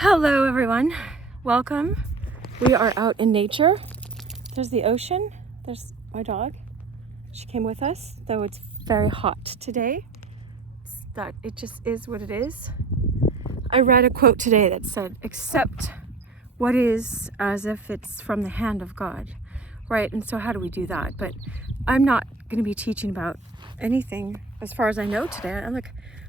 Hello everyone, welcome. We are out in nature. There's the ocean, there's my dog. She came with us, though it's very hot today. That it just is what it is. I read a quote today that said, accept what is as if it's from the hand of God, right? And so how do we do that? But I'm not going to be teaching about anything as far as I know today.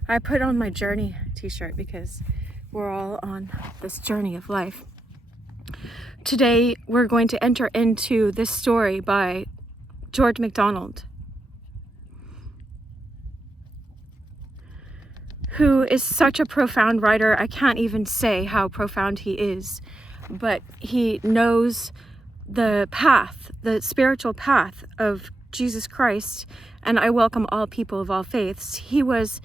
I put on my journey t-shirt because we're all on this journey of life. Today, we're going to enter into this story by George MacDonald, who is such a profound writer. I can't even say how profound he is, but he knows the path, the spiritual path of Jesus Christ, and I welcome all people of all faiths. He was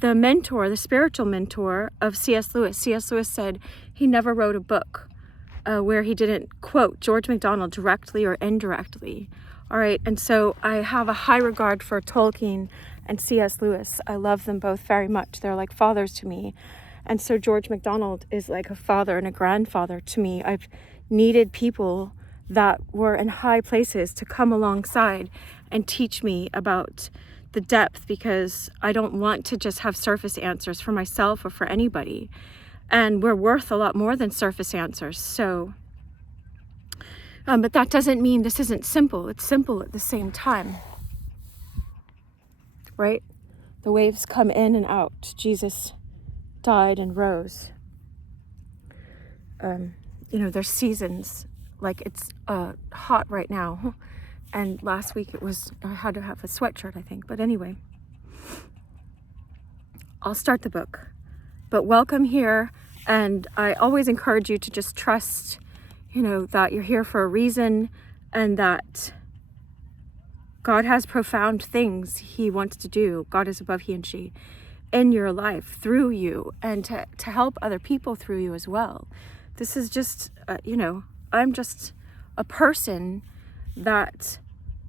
the mentor, the spiritual mentor of C.S. Lewis. C.S. Lewis said he never wrote a book where he didn't quote George MacDonald directly or indirectly. All right, and so I have a high regard for Tolkien and C.S. Lewis. I love them both very much. They're like fathers to me. And so George MacDonald is like a father and a grandfather to me. I've needed people that were in high places to come alongside and teach me about the depth, because I don't want to just have surface answers for myself or for anybody. And we're worth a lot more than surface answers. So, but that doesn't mean this isn't simple. It's simple at the same time, right? The waves come in and out. Jesus died and rose. There's seasons, like it's hot right now. And last week I had to have a sweatshirt, I think. But anyway, I'll start the book. But welcome here. And I always encourage you to just trust, that you're here for a reason and that God has profound things he wants to do. God is above he and she in your life through you, and to help other people through you as well. This is just, I'm just a person that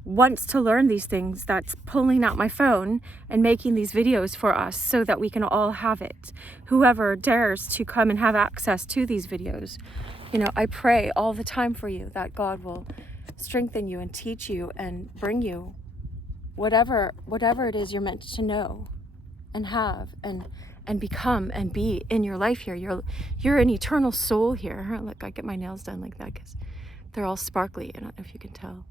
wants to learn these things, that's pulling out my phone and making these videos for us so that we can all have it. Whoever dares to come and have access to these videos, I pray all the time for you that God will strengthen you and teach you and bring you whatever it is you're meant to know and have and become and be in your life here. You're an eternal soul here. Look, I get my nails done like that because they're all sparkly. I don't know if you can tell.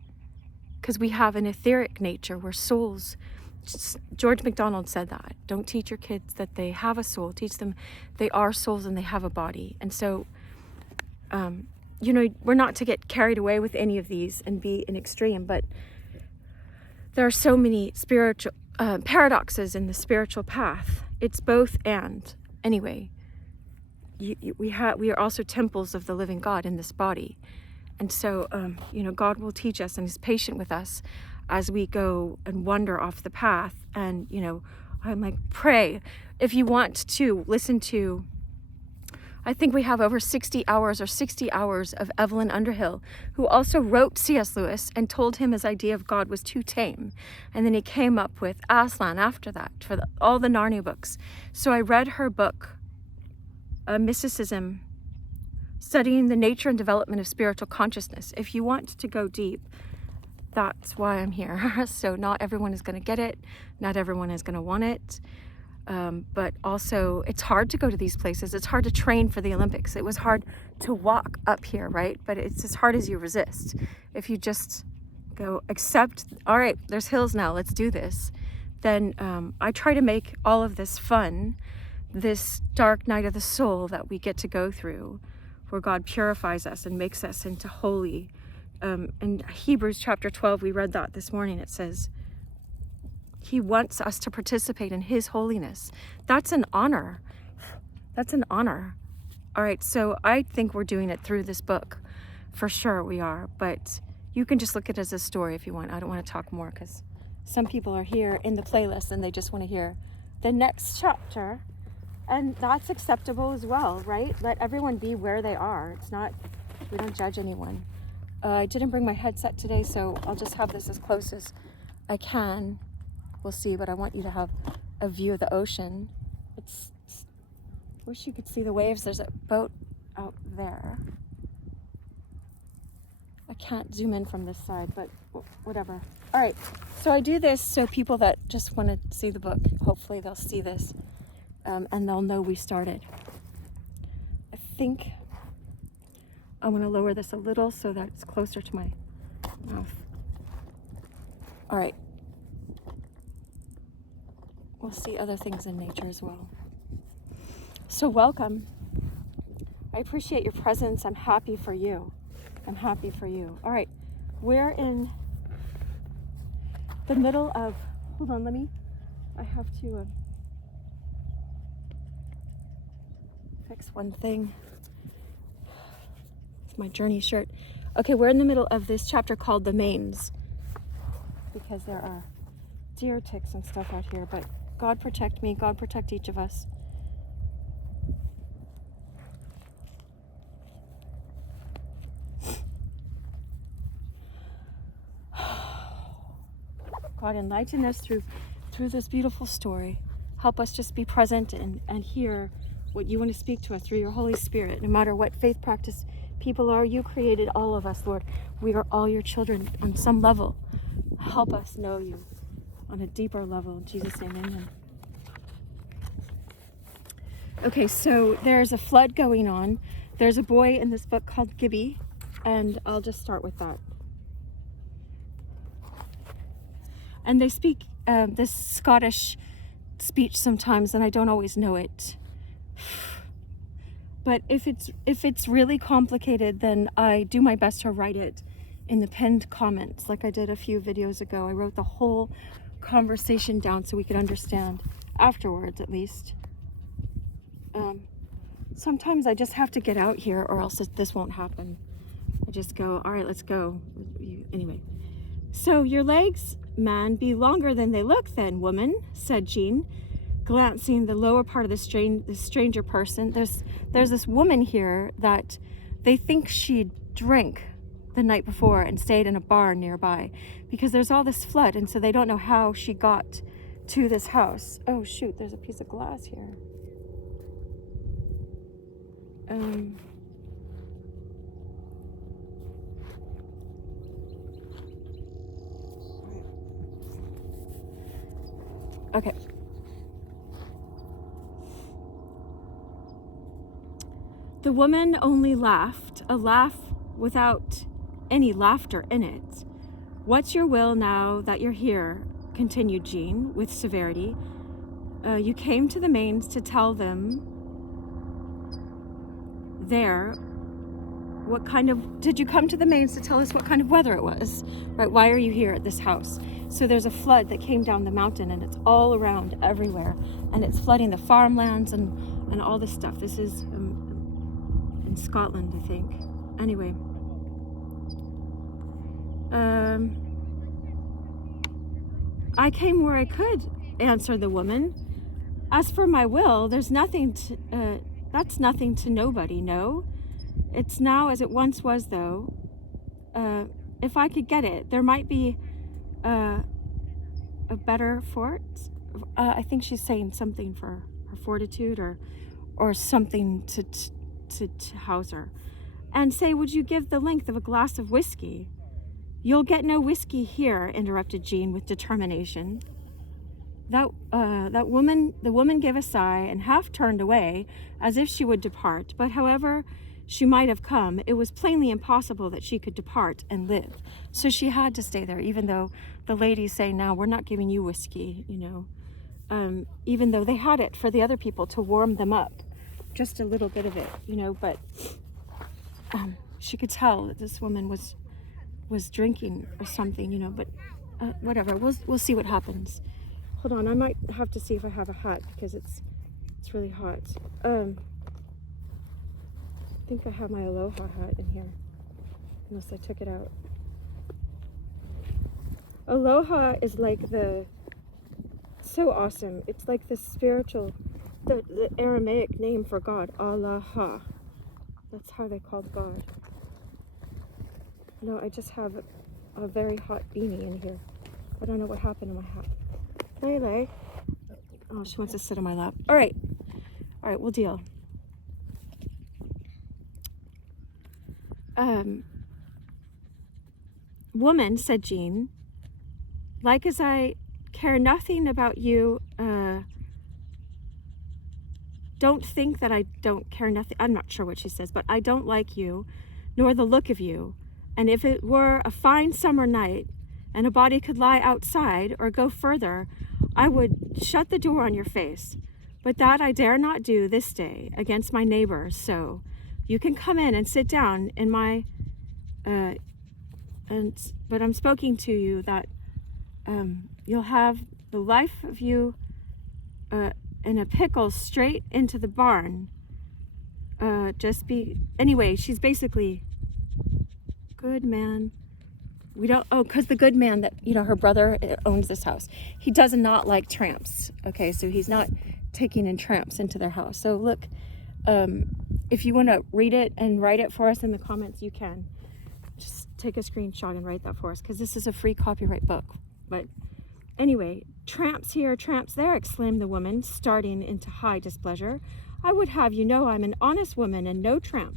Because we have an etheric nature. We're souls. George MacDonald said that. Don't teach your kids that they have a soul. Teach them they are souls and they have a body. And so, we're not to get carried away with any of these and be an extreme, but there are so many spiritual paradoxes in the spiritual path. It's both and. Anyway, we are also temples of the living God in this body. And so, God will teach us and is patient with us as we go and wander off the path. And, I'm like, pray. If you want to listen to, I think we have over 60 hours of Evelyn Underhill, who also wrote C.S. Lewis and told him his idea of God was too tame. And then he came up with Aslan after that for all the Narnia books. So I read her book, Mysticism, Studying the Nature and Development of Spiritual Consciousness. If you want to go deep, that's why I'm here. So not everyone is going to get it. Not everyone is going to want it. But also, it's hard to go to these places. It's hard to train for the Olympics. It was hard to walk up here, right? But it's as hard as you resist. If you just go, accept, all right, there's hills now, let's do this. Then I try to make all of this fun, this dark night of the soul that we get to go through, where God purifies us and makes us into holy. In Hebrews chapter 12, we read that this morning. It says, he wants us to participate in his holiness. That's an honor. That's an honor. All right, so I think we're doing it through this book. For sure we are, but you can just look at it as a story if you want. I don't want to talk more because some people are here in the playlist and they just want to hear the next chapter. And that's acceptable as well, right? Let everyone be where they are. We don't judge anyone. I didn't bring my headset today, so I'll just have this as close as I can. We'll see, but I want you to have a view of the ocean. It's Wish you could see the waves. There's a boat out there. I can't zoom in from this side, but whatever. All right, so I do this so people that just want to see the book, hopefully they'll see this and they'll know we started. I think I want to lower this a little so that it's closer to my mouth. All right. We'll see other things in nature as well. So welcome. I appreciate your presence. I'm happy for you. I'm happy for you. All right. We're in the middle of, hold on, I have to fix one thing. It's my journey shirt. Okay, we're in the middle of this chapter called The Mains, because there are deer ticks and stuff out here, but God protect me, God protect each of us. God, enlighten us through this beautiful story. Help us just be present and hear what you want to speak to us through your Holy Spirit. No matter what faith practice people are, you created all of us, Lord. We are all your children on some level. Help us know you on a deeper level. In Jesus' name, amen. Okay, so there's a flood going on. There's a boy in this book called Gibbie, and I'll just start with that. And they speak this Scottish speech sometimes, and I don't always know it. But if it's really complicated, then I do my best to write it in the pinned comments, like I did a few videos ago. I wrote the whole conversation down so we could understand afterwards, at least. Sometimes I just have to get out here, or else this won't happen. I just go, all right, let's go. Anyway, so your legs, man, be longer than they look then, woman, said Jean, glancing the lower part of the stranger person. There's this woman here that they think she drank the night before and stayed in a barn nearby, because there's all this flood, and so they don't know how she got to this house. Oh shoot, there's a piece of glass here. Okay. The woman only laughed, a laugh without any laughter in it. What's your will now that you're here? Continued Jean with severity. You came to the Mains to tell them there what kind of, did you come to the Mains to tell us what kind of weather it was? Right, why are you here at this house? So there's a flood that came down the mountain, and it's all around everywhere, and it's flooding the farmlands and all this stuff. This is in Scotland, I think. Anyway, I came where I could, answered the woman. As for my will, there's nothing to, that's nothing to nobody, no. It's now as it once was, though. If I could get it, there might be a better fort. I think she's saying something for her fortitude, or something to house her. And say, would you give the length of a glass of whiskey? You'll get no whiskey here, interrupted Jean with determination. The woman gave a sigh and half turned away as if she would depart, but however she might have come, it was plainly impossible that she could depart and live. So she had to stay there, even though the ladies say, now we're not giving you whiskey, even though they had it for the other people to warm them up, just a little bit of it, but she could tell that this woman was drinking or something, but whatever, we'll see what happens. Hold on, I might have to see if I have a hat, because it's really hot. I think I have my Aloha hat in here, unless I took it out. Aloha is like so awesome. It's like the spiritual, the Aramaic name for God, Allah. That's how they called God. No, I just have a very hot beanie in here. I don't know what happened to my hat. Lele. Oh, she wants to sit on my lap. All right, we'll deal. Woman, said Jean, like as I care nothing about you, don't think that I don't care nothing. I'm not sure what she says, but I don't like you, nor the look of you. And if it were a fine summer night, and a body could lie outside or go further, I would shut the door on your face. But that I dare not do this day against my neighbor. So you can come in and sit down in my, but I'm speaking to you that you'll have the life of you in a pickle straight into the barn. Anyway, she's basically, good man. We don't, because the good man that, her brother owns this house. He does not like tramps. Okay, so he's not taking in tramps into their house. So look, if you want to read it and write it for us in the comments, you can. Just take a screenshot and write that for us, because this is a free copyright book. But anyway, tramps here, tramps there, exclaimed the woman, starting into high displeasure. I would have you know I'm an honest woman and no tramp.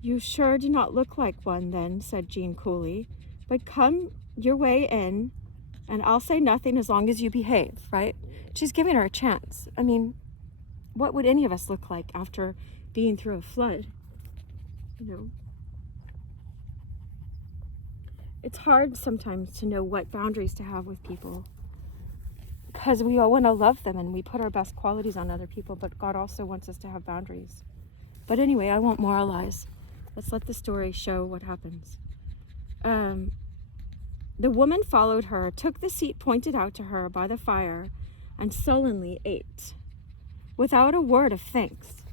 You sure do not look like one then, said Jean coolly. But come your way in, and I'll say nothing as long as you behave, right? She's giving her a chance. I mean, what would any of us look like after being through a flood? It's hard sometimes to know what boundaries to have with people, because we all want to love them and we put our best qualities on other people, but God also wants us to have boundaries. But anyway, I won't moralize. Let's let the story show what happens. The woman followed her, took the seat pointed out to her by the fire, and sullenly ate, without a word of thanks,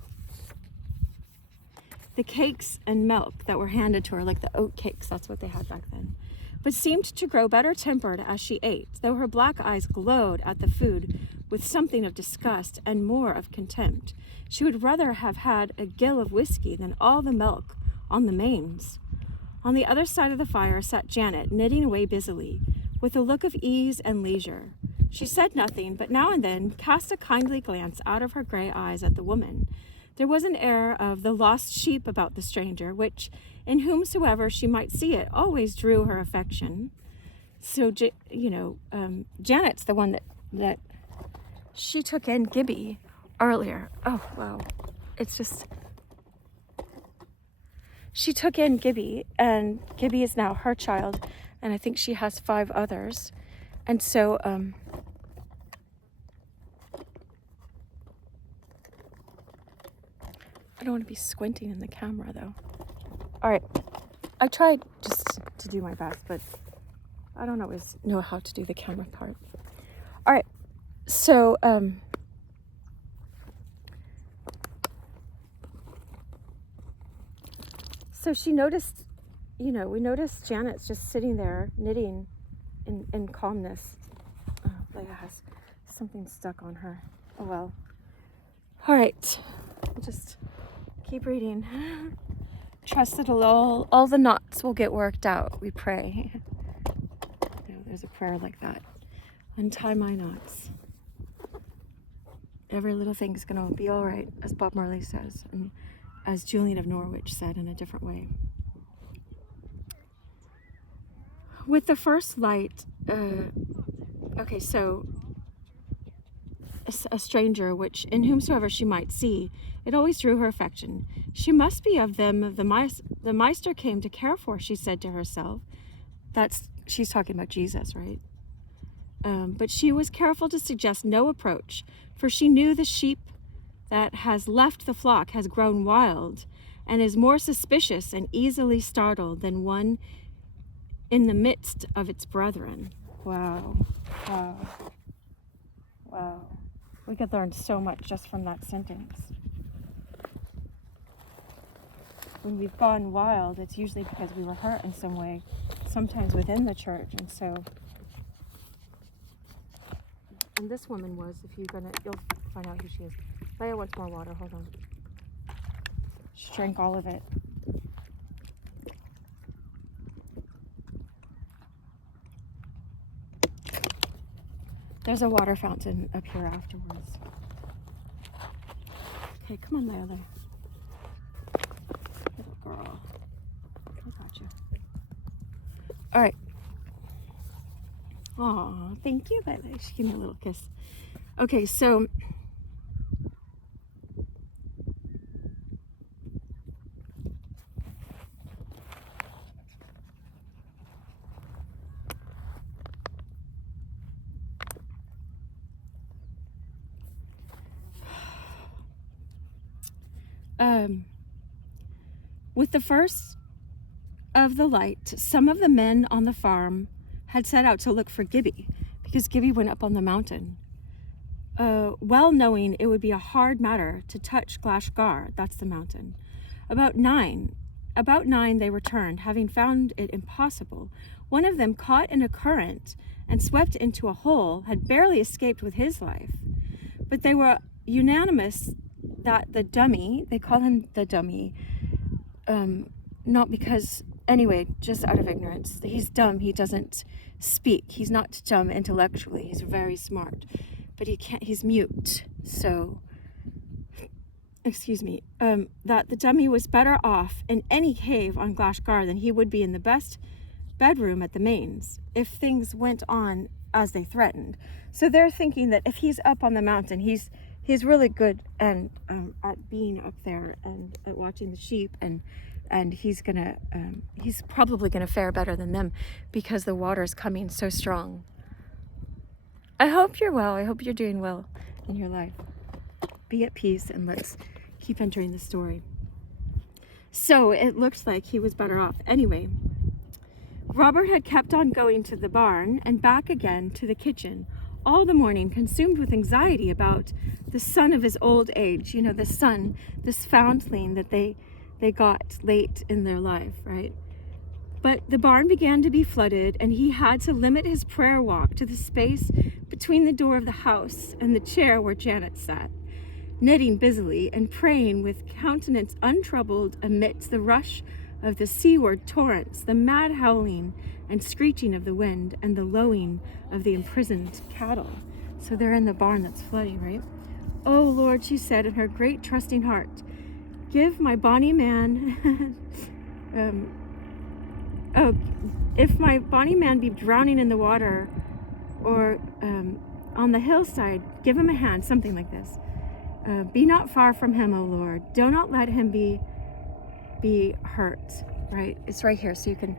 the cakes and milk that were handed to her, like the oat cakes, that's what they had back then, but seemed to grow better tempered as she ate, though her black eyes glowed at the food with something of disgust and more of contempt. She would rather have had a gill of whiskey than all the milk on the mains. On the other side of the fire sat Janet, knitting away busily, with a look of ease and leisure. She said nothing, but now and then cast a kindly glance out of her gray eyes at the woman. There was an air of the lost sheep about the stranger, which, in whomsoever she might see it, always drew her affection. So, Janet's the one that she took in Gibbie earlier. Oh, wow. It's just... She took in Gibbie, and Gibbie is now her child, and I think she has 5 others. And so, I don't want to be squinting in the camera, though. All right. I tried just to do my best, but I don't always know how to do the camera part. All right. So, so she noticed, we noticed Janet's just sitting there knitting in calmness. Oh, Leia has something stuck on her. Oh, well. All right. We'll just keep reading. Trust that all the knots will get worked out, we pray. There's a prayer like that. Untie my knots. Every little thing's going to be all right, as Bob Marley says, and as Julian of Norwich said in a different way. With the first light, so a stranger, which in whomsoever she might see, it always drew her affection. She must be of them the Meister came to care for, she said to herself. She's talking about Jesus, right? But she was careful to suggest no approach, for she knew the sheep that has left the flock has grown wild and is more suspicious and easily startled than one in the midst of its brethren. Wow. We could learn so much just from that sentence. When we've gone wild, it's usually because we were hurt in some way, sometimes within the church, and this woman was, you'll find out who she is. Leia wants more water, hold on. She drank all of it. There's a water fountain up here afterwards. Okay, come on, Leia. All right. Aw, thank you, Lily. She gave me a little kiss. Okay, so with the first of the light, some of the men on the farm had set out to look for Gibbie, because Gibbie went up on the mountain, well knowing it would be a hard matter to touch Glashgar, that's the mountain. About nine they returned, having found it impossible. One of them, caught in a current and swept into a hole, had barely escaped with his life. But they were unanimous that the dummy, they call him the dummy, not because, anyway, just out of ignorance. He's dumb, he doesn't speak. He's not dumb intellectually, he's very smart. But he's mute, so, excuse me, that the dummy was better off in any cave on Glashgar than he would be in the best bedroom at the Mains, if things went on as they threatened. So they're thinking that if he's up on the mountain, he's really good and at being up there and at watching the sheep, and he's probably gonna fare better than them because the water's coming so strong. I hope you're well. I hope you're doing well in your life. Be at peace, and let's keep entering the story. So it looked like he was better off. Anyway, Robert had kept on going to the barn and back again to the kitchen all the morning, consumed with anxiety about the son of his old age. You know, the son, this foundling that they got late in their life, right? But the barn began to be flooded, and he had to limit his prayer walk to the space between the door of the house and the chair where Janet sat, knitting busily and praying with countenance untroubled amidst the rush of the seaward torrents, the mad howling and screeching of the wind, and the lowing of the imprisoned cattle. So they're in the barn that's flooding, right? "Oh Lord," she said in her great trusting heart, "give my bonny man if my bonny man be drowning in the water or on the hillside, give him a hand," something like this. "Be not far from him, O Lord. Do not let him be hurt," right? It's right here, so you can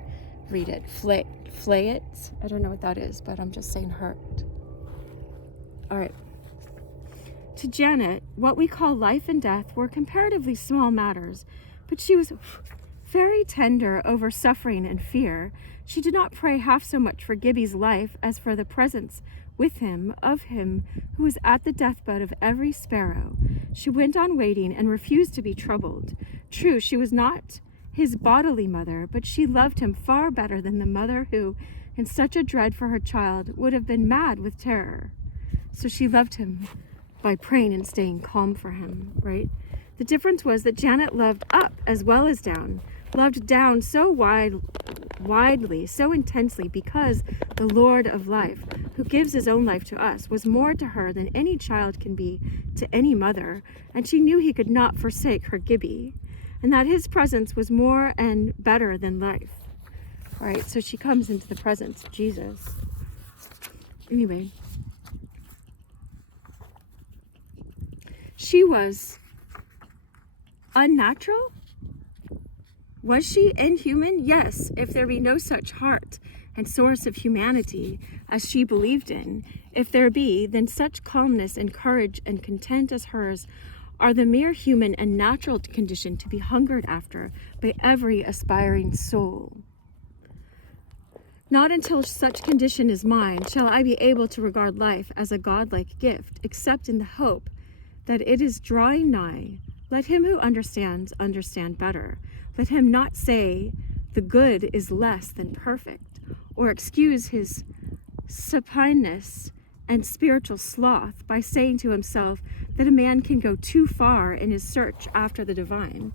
read it. Flay it. I don't know what that is, but I'm just saying hurt. All right. To Janet, what we call life and death were comparatively small matters, but she was very tender over suffering and fear. She did not pray half so much for Gibbie's life as for the presence with him of him who was at the deathbed of every sparrow. She went on waiting and refused to be troubled. True, she was not his bodily mother, but she loved him far better than the mother who, in such a dread for her child, would have been mad with terror. So she loved him by praying and staying calm for him, right? The difference was that Janet loved up as well as down, loved down so widely, so intensely, because the Lord of life, who gives his own life to us, was more to her than any child can be to any mother, and she knew he could not forsake her Gibbie, and that his presence was more and better than life. All right, so she comes into the presence of Jesus. Anyway, she was unnatural. Was she inhuman? Yes, if there be no such heart and source of humanity as she believed in. If there be, then such calmness and courage and content as hers are the mere human and natural condition to be hungered after by every aspiring soul. Not until such condition is mine shall I be able to regard life as a godlike gift, except in the hope that it is drawing nigh. Let him who understands understand better. Let him not say the good is less than perfect, or excuse his supineness and spiritual sloth by saying to himself that a man can go too far in his search after the divine,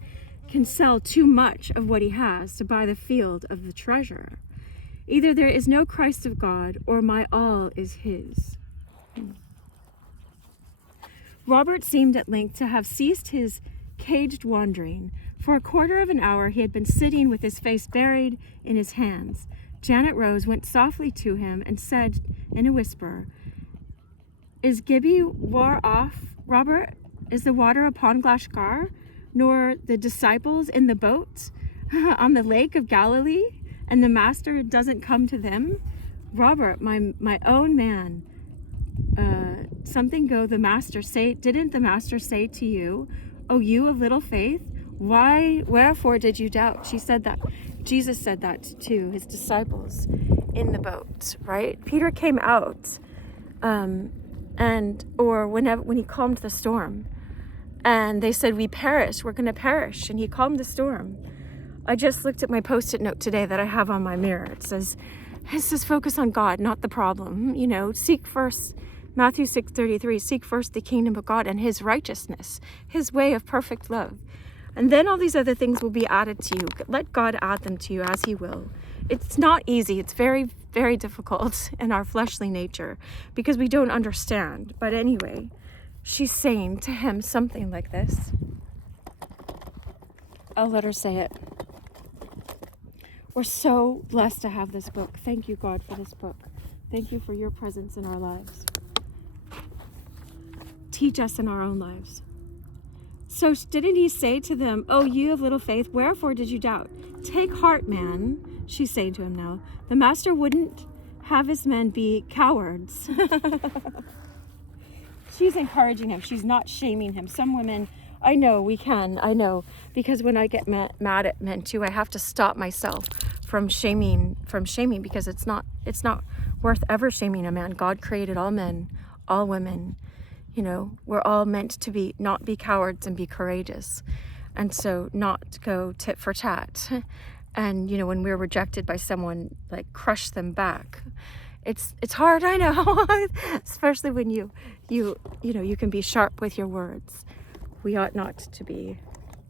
can sell too much of what he has to buy the field of the treasure. Either there is no Christ of God, or my all is his. Robert seemed at length to have ceased his caged wandering. For a quarter of an hour he had been sitting with his face buried in his hands. Janet rose, went softly to him, and said in a whisper, "Is Gibbie wore off, Robert? Is the water upon Glashgar, nor the disciples in the boat on the lake of Galilee, and the master doesn't come to them? Robert, my own man, something go the master say, didn't the master say to you, oh, you of little faith, wherefore did you doubt?" She said that. Jesus said that to his disciples in the boat, right? Peter came out, when he calmed the storm, and they said, we're going to perish, and he calmed the storm. I just looked at my post-it note today that I have on my mirror. It says focus on God, not the problem. Seek first, Matthew 6:33, seek first the kingdom of God and his righteousness, his way of perfect love. And then all these other things will be added to you. Let God add them to you as he will. It's not easy. It's very, very difficult in our fleshly nature because we don't understand. But anyway, she's saying to him something like this. I'll let her say it. We're so blessed to have this book. Thank you, God, for this book. Thank you for your presence in our lives. Teach us in our own lives. So didn't he say to them, oh, you of little faith, wherefore did you doubt? Take heart, man, she's saying to him now. The master wouldn't have his men be cowards. She's encouraging him. She's not shaming him. Some women, I know, because when I get mad at men too, I have to stop myself from shaming because it's not worth ever shaming a man. God created all men, all women. We're all meant to not be cowards and be courageous. And so not go tit for tat. And, when we're rejected by someone, like crush them back. It's hard, I know, especially when you can be sharp with your words. We ought not to be.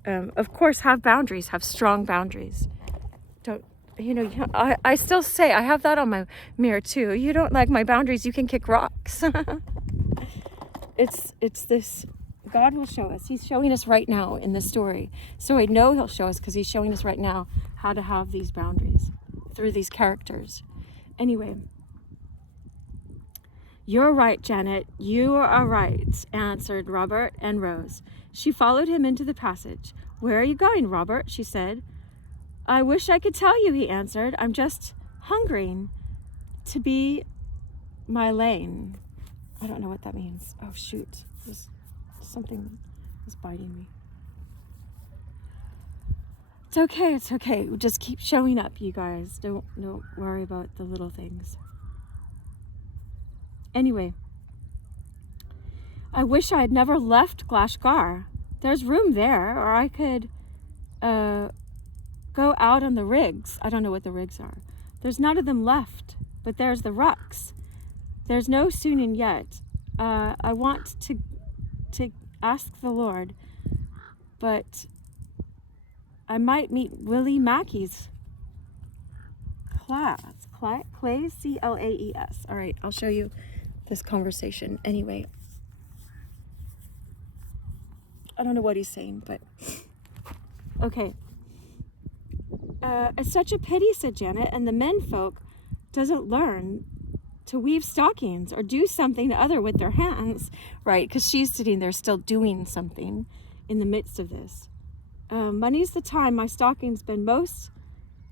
Of course, have boundaries, have strong boundaries. Don't, I still say, I have that on my mirror too. You don't like my boundaries, you can kick rocks. It's this, God will show us. He's showing us right now in this story. So I know he'll show us because he's showing us right now how to have these boundaries through these characters. Anyway, you're right, Janet. You are right, answered Robert and rose. She followed him into the passage. Where are you going, Robert? She said. I wish I could tell you, he answered. I'm just hungering to be my lane. I don't know what that means. Oh, shoot. Something is biting me. It's okay. We'll just keep showing up, you guys. Don't worry about the little things. Anyway, I wish I had never left Glashgar. There's room there, or I could go out on the rigs. I don't know what the rigs are. There's none of them left, but there's the rucks. There's no sooning yet. I want to ask the Lord, but I might meet Willie Mackey's class. Clays, C-L-A-E-S. All right, I'll show you this conversation. Anyway, I don't know what he's saying, but okay. It's such a pity, said Janet, and the menfolk doesn't learn to weave stockings or do something other with their hands, right? Because she's sitting there still doing something in the midst of this. Money's the time my stockings been most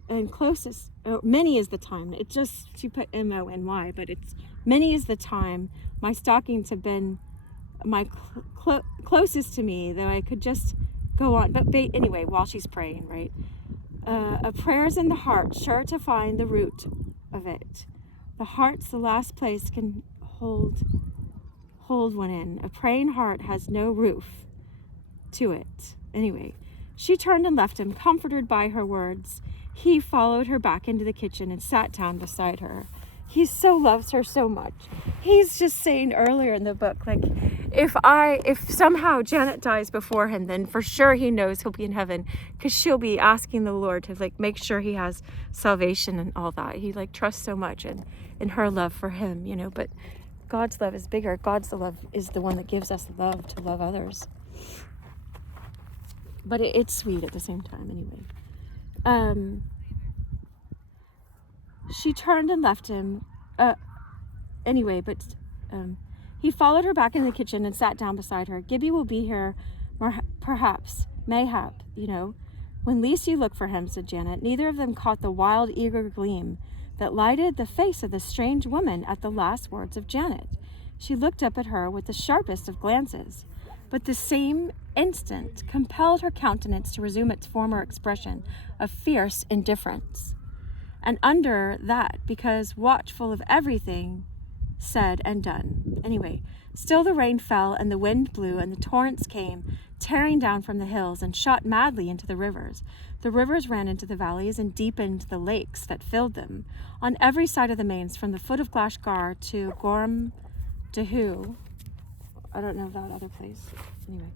and closest. Many is the time. It just, she put M-O-N-Y, but it's many is the time my stockings have been my closest to me, though I could just go on. But anyway, while she's praying, right? A prayer's in the heart, sure to find the root of it. The heart's the last place can hold one in. A praying heart has no roof to it. Anyway, she turned and left him, comforted by her words. He followed her back into the kitchen and sat down beside her. He so loves her so much. He's just saying earlier in the book, like, if somehow Janet dies before him, then for sure he knows he'll be in heaven, because she'll be asking the Lord to like make sure he has salvation and all that. He like trusts so much in her love for him, but God's love is bigger. God's love is the one that gives us love to love others. But it's sweet at the same time anyway. She turned and left him. Anyway, but he followed her back into the kitchen and sat down beside her. Gibbie will be here, perhaps, mayhap, when least you look for him, said Janet. Neither of them caught the wild, eager gleam that lighted the face of the strange woman at the last words of Janet. She looked up at her with the sharpest of glances, but the same instant compelled her countenance to resume its former expression of fierce indifference. And under that, because watchful of everything said and done. Anyway, still the rain fell and the wind blew and the torrents came tearing down from the hills and shot madly into the rivers. The rivers ran into the valleys and deepened the lakes that filled them. On every side of the mains, from the foot of Glashgar to Gorm Dehu, I don't know that other place. Anyway.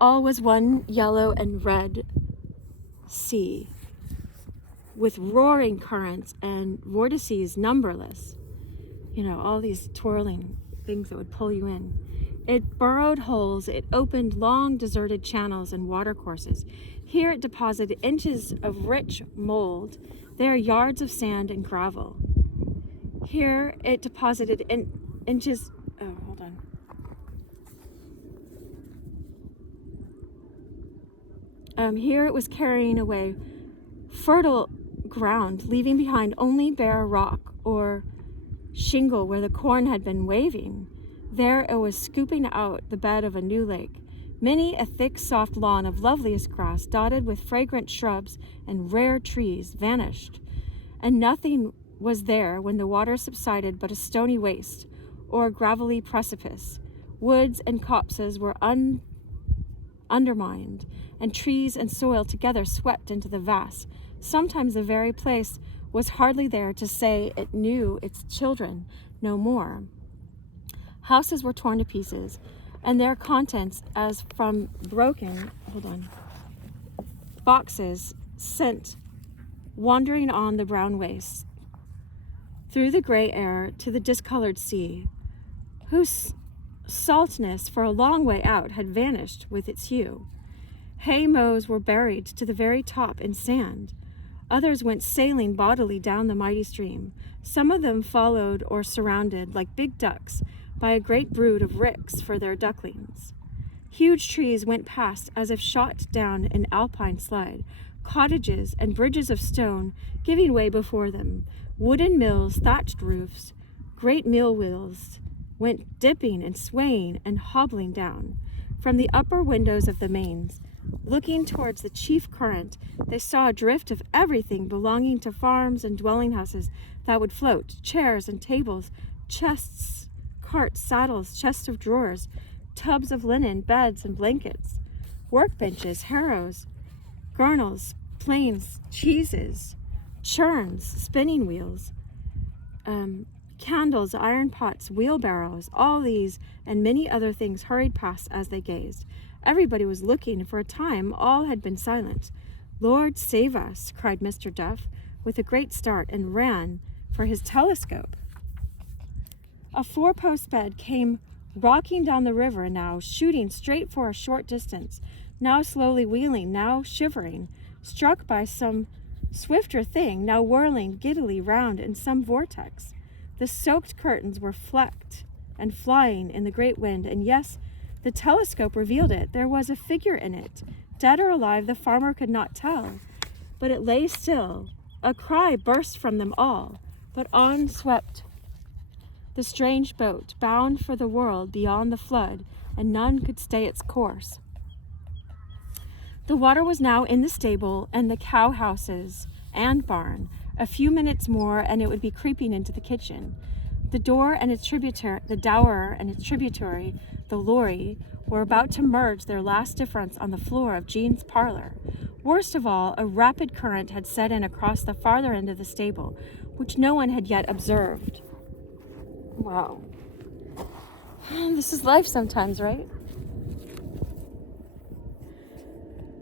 All was one yellow and red sea, with roaring currents and vortices numberless. All these twirling things that would pull you in. It burrowed holes, it opened long deserted channels and watercourses. Here it deposited inches of rich mold, there yards of sand and gravel. Here it deposited inches, here it was carrying away fertile ground, leaving behind only bare rock or shingle where the corn had been waving. There it was scooping out the bed of a new lake. Many a thick, soft lawn of loveliest grass, dotted with fragrant shrubs and rare trees, vanished, and nothing was there when the water subsided but a stony waste or a gravelly precipice. Woods and copses were undermined, and trees and soil together swept into the vast. Sometimes the very place was hardly there to say it knew its children no more. Houses were torn to pieces, and their contents, as from broken boxes, sent wandering on the brown waste, through the gray air to the discolored sea, whose saltness for a long way out had vanished with its hue. Hay mows were buried to the very top in sand. Others went sailing bodily down the mighty stream. Some of them followed or surrounded, like big ducks, by a great brood of ricks for their ducklings. Huge trees went past as if shot down an alpine slide, cottages and bridges of stone giving way before them, wooden mills, thatched roofs, great mill wheels went dipping and swaying and hobbling down. From the upper windows of the mains, looking towards the chief current, they saw a drift of everything belonging to farms and dwelling houses that would float, chairs and tables, chests, carts, saddles, chests of drawers, tubs of linen, beds and blankets, workbenches, harrows, garnels, planes, cheeses, churns, spinning wheels, candles, iron pots, wheelbarrows. All these and many other things hurried past as they gazed. Everybody was looking. For a time all had been silent. "Lord save us," cried Mr. Duff with a great start, and ran for his telescope. A four-post bed came rocking down the river, now shooting straight for a short distance, now slowly wheeling, now shivering, struck by some swifter thing, now whirling giddily round in some vortex. The soaked curtains were flecked and flying in the great wind, and yes, the telescope revealed it. There was a figure in it, dead or alive the farmer could not tell, but it lay still. A cry burst from them all, but on swept the strange boat, bound for the world beyond the flood, and none could stay its course. The water was now in the stable and the cow houses and barn. A few minutes more and it would be creeping into the kitchen. The door and its tributary, the dower and its tributary, the lorry, were about to merge their last difference on the floor of Jean's parlor. Worst of all, a rapid current had set in across the farther end of the stable, which no one had yet observed. Wow. This is life sometimes, right?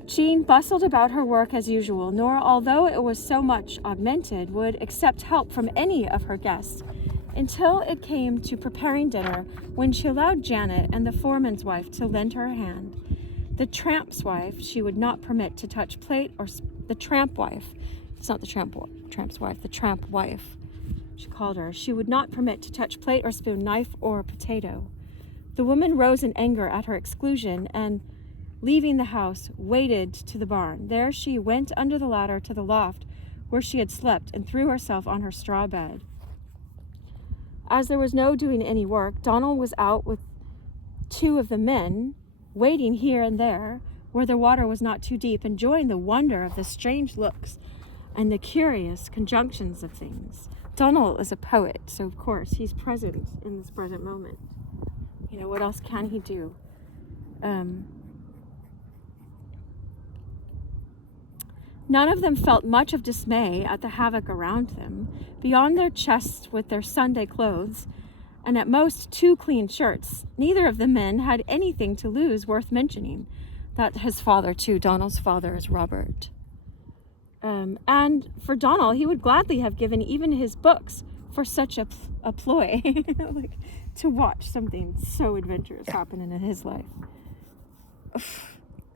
Jean bustled about her work as usual, nor, although it was so much augmented, would accept help from any of her guests, until it came to preparing dinner, when she allowed Janet and the foreman's wife to lend her a hand. The tramp's wife she would not permit to touch plate the tramp wife. It's not the tramp's wife, the tramp wife, she called her. She would not permit to touch plate or spoon, knife or potato. The woman rose in anger at her exclusion and, leaving the house, waded to the barn. There she went under the ladder to the loft where she had slept and threw herself on her straw bed. As there was no doing any work, Donald was out with 2 of the men, wading here and there where the water was not too deep, enjoying the wonder of the strange looks and the curious conjunctions of things. Donald is a poet, so of course he's present in this present moment. You know, what else can he do? None of them felt much of dismay at the havoc around them. Beyond their chests with their Sunday clothes, and at most 2 clean shirts, neither of the men had anything to lose worth mentioning. That his father, too, Donald's father, is Robert. And for Donald, he would gladly have given even his books for such a ploy, like to watch something so adventurous happen in his life.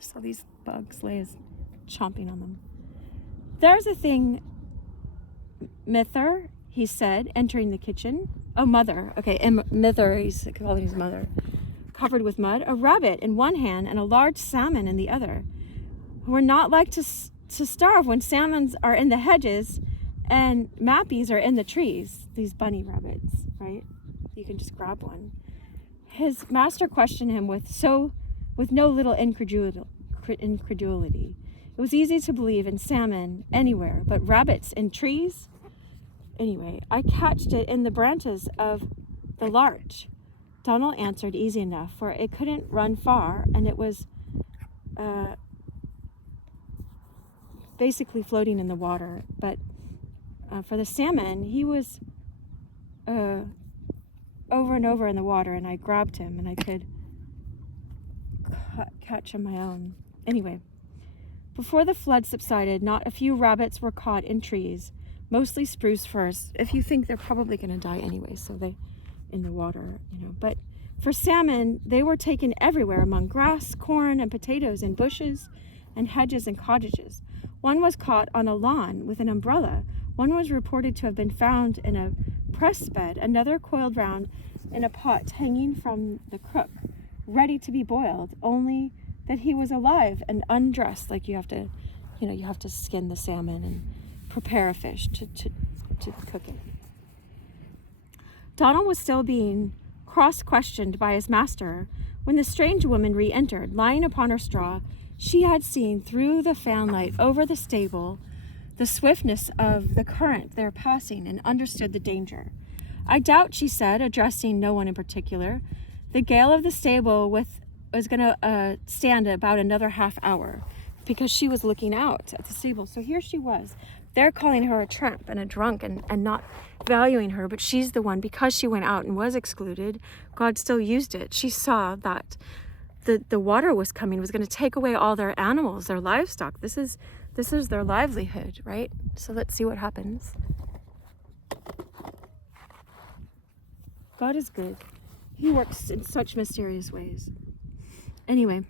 So these bugs, Leia's chomping on them. There's a thing, Mither, he said, entering the kitchen. Oh, mother. Okay, Mither, he's calling his mother. Covered with mud, a rabbit in one hand and a large salmon in the other. We're not like to starve when salmons are in the hedges and mappies are in the trees. These bunny rabbits, right? You can just grab one. His master questioned him with no little incredulity. It was easy to believe in salmon anywhere, but rabbits in trees? Anyway, I catched it in the branches of the larch. Donald answered easy enough, for it couldn't run far, and it was basically floating in the water. But for the salmon, he was over and over in the water, and I grabbed him, and I could catch him my own. Anyway, before the flood subsided, not a few rabbits were caught in trees, mostly spruce firs. If you think they're probably going to die anyway, so they in the water, you know. But for salmon, they were taken everywhere among grass, corn, and potatoes in bushes and hedges and cottages. One was caught on a lawn with an umbrella. One was reported to have been found in a press bed. Another coiled round in a pot hanging from the crook, ready to be boiled, only that he was alive and undressed. Like you have to skin the salmon and prepare a fish to cook it. Donald was still being cross-questioned by his master when the strange woman re-entered. Lying upon her straw, she had seen through the fanlight over the stable the swiftness of the current there passing and understood the danger. I doubt, she said, addressing no one in particular, the gale of the stable was going to stand about another half hour, because she was looking out at the stable. So here she was. They're calling her a tramp and a drunk and not valuing her, but she's the one, because she went out and was excluded, God still used it. She saw that the water was coming, was going to take away all their animals, their livestock. This is their livelihood, right? So let's see what happens. God is good. He works in such mysterious ways. Anyway.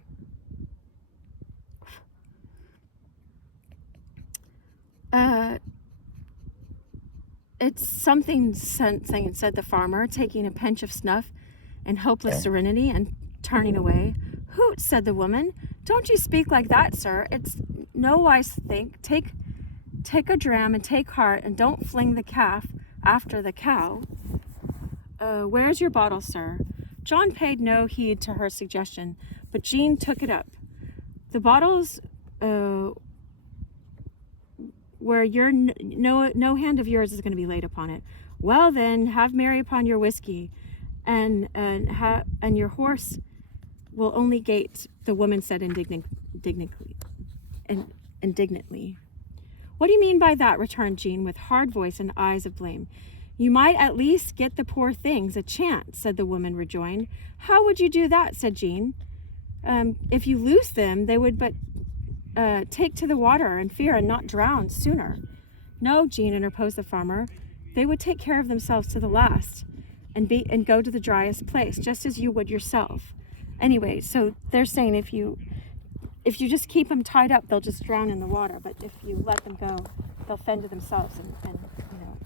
It's something, said the farmer, taking a pinch of snuff in hopeless serenity and turning away. Hoot, said the woman. Don't you speak like that, sir. It's no wise think. Take a dram and take heart, and don't fling the calf after the cow. Where's your bottle, sir? John paid no heed to her suggestion, but Jean took it up. The bottle's where no hand of yours is going to be laid upon it. Well then, have merry upon your whiskey, and your horse will only gait, the woman said indignantly. What do you mean by that? Returned Jean with hard voice and eyes of blame. You might at least get the poor things a chance, said the woman, rejoined. How would you do that? Said Jean. If you lose them, they would but take to the water in fear and not drown sooner. No, Jean, interposed the farmer. They would take care of themselves to the last and go to the driest place, just as you would yourself. Anyway, so they're saying if you if you just keep them tied up, they'll just drown in the water. But if you let them go, they'll fend to themselves, and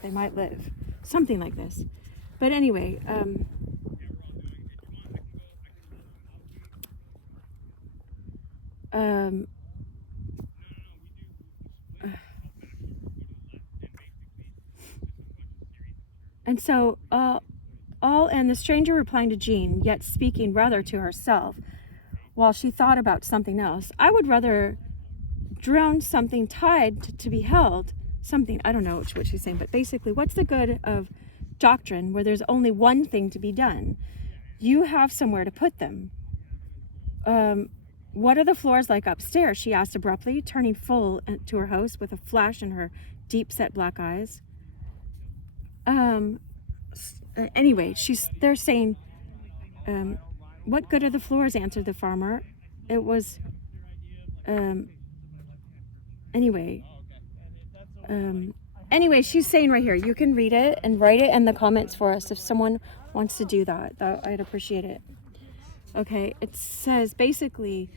they might live. Something like this. But anyway, and so and the stranger replying to Jean, yet speaking rather to herself, while she thought about something else. I would rather drown something tied to be held. Something, I don't know what she's saying, but basically, what's the good of doctrine where there's only one thing to be done? You have somewhere to put them. What are the floors like upstairs? She asked abruptly, turning full to her host with a flash in her deep-set black eyes. Anyway, they're saying, what good are the floors? Answered the farmer. It was, anyway, she's saying right here, you can read it and write it in the comments for us if someone wants to do that. I'd appreciate it. Okay, it says basically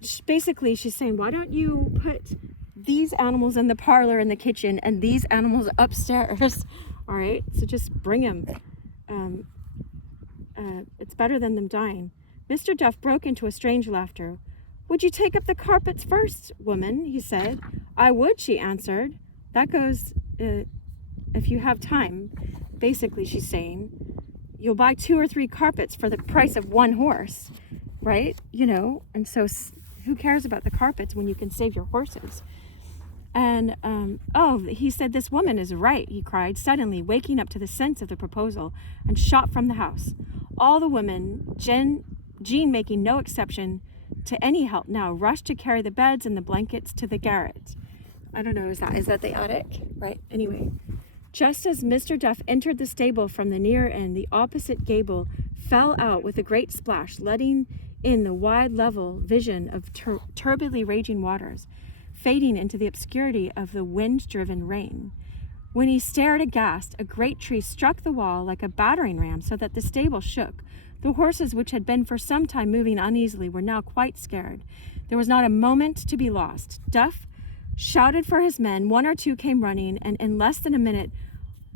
she's saying, why don't you put these animals in the parlor in the kitchen and these animals upstairs? All right, so just bring them. It's better than them dying. Mr. Duff broke into a strange laughter. Would you take up the carpets first, woman? He said. I would, she answered. That goes if you have time. Basically, she's saying, you'll buy 2 or 3 carpets for the price of 1 horse, right? And so who cares about the carpets when you can save your horses? And, he said, this woman is right, he cried, suddenly waking up to the sense of the proposal, and shot from the house. All the women, Jean making no exception to any help now, rushed to carry the beds and the blankets to the garret. I don't know, is that the attic? Right, anyway. Just as Mr. Duff entered the stable from the near end, the opposite gable fell out with a great splash, letting in the wide level vision of turbidly raging waters, fading into the obscurity of the wind-driven rain. When he stared aghast, a great tree struck the wall like a battering ram so that the stable shook. The horses, which had been for some time moving uneasily, were now quite scared. There was not a moment to be lost. Duff shouted for his men. 1 or 2 came running, and in less than a minute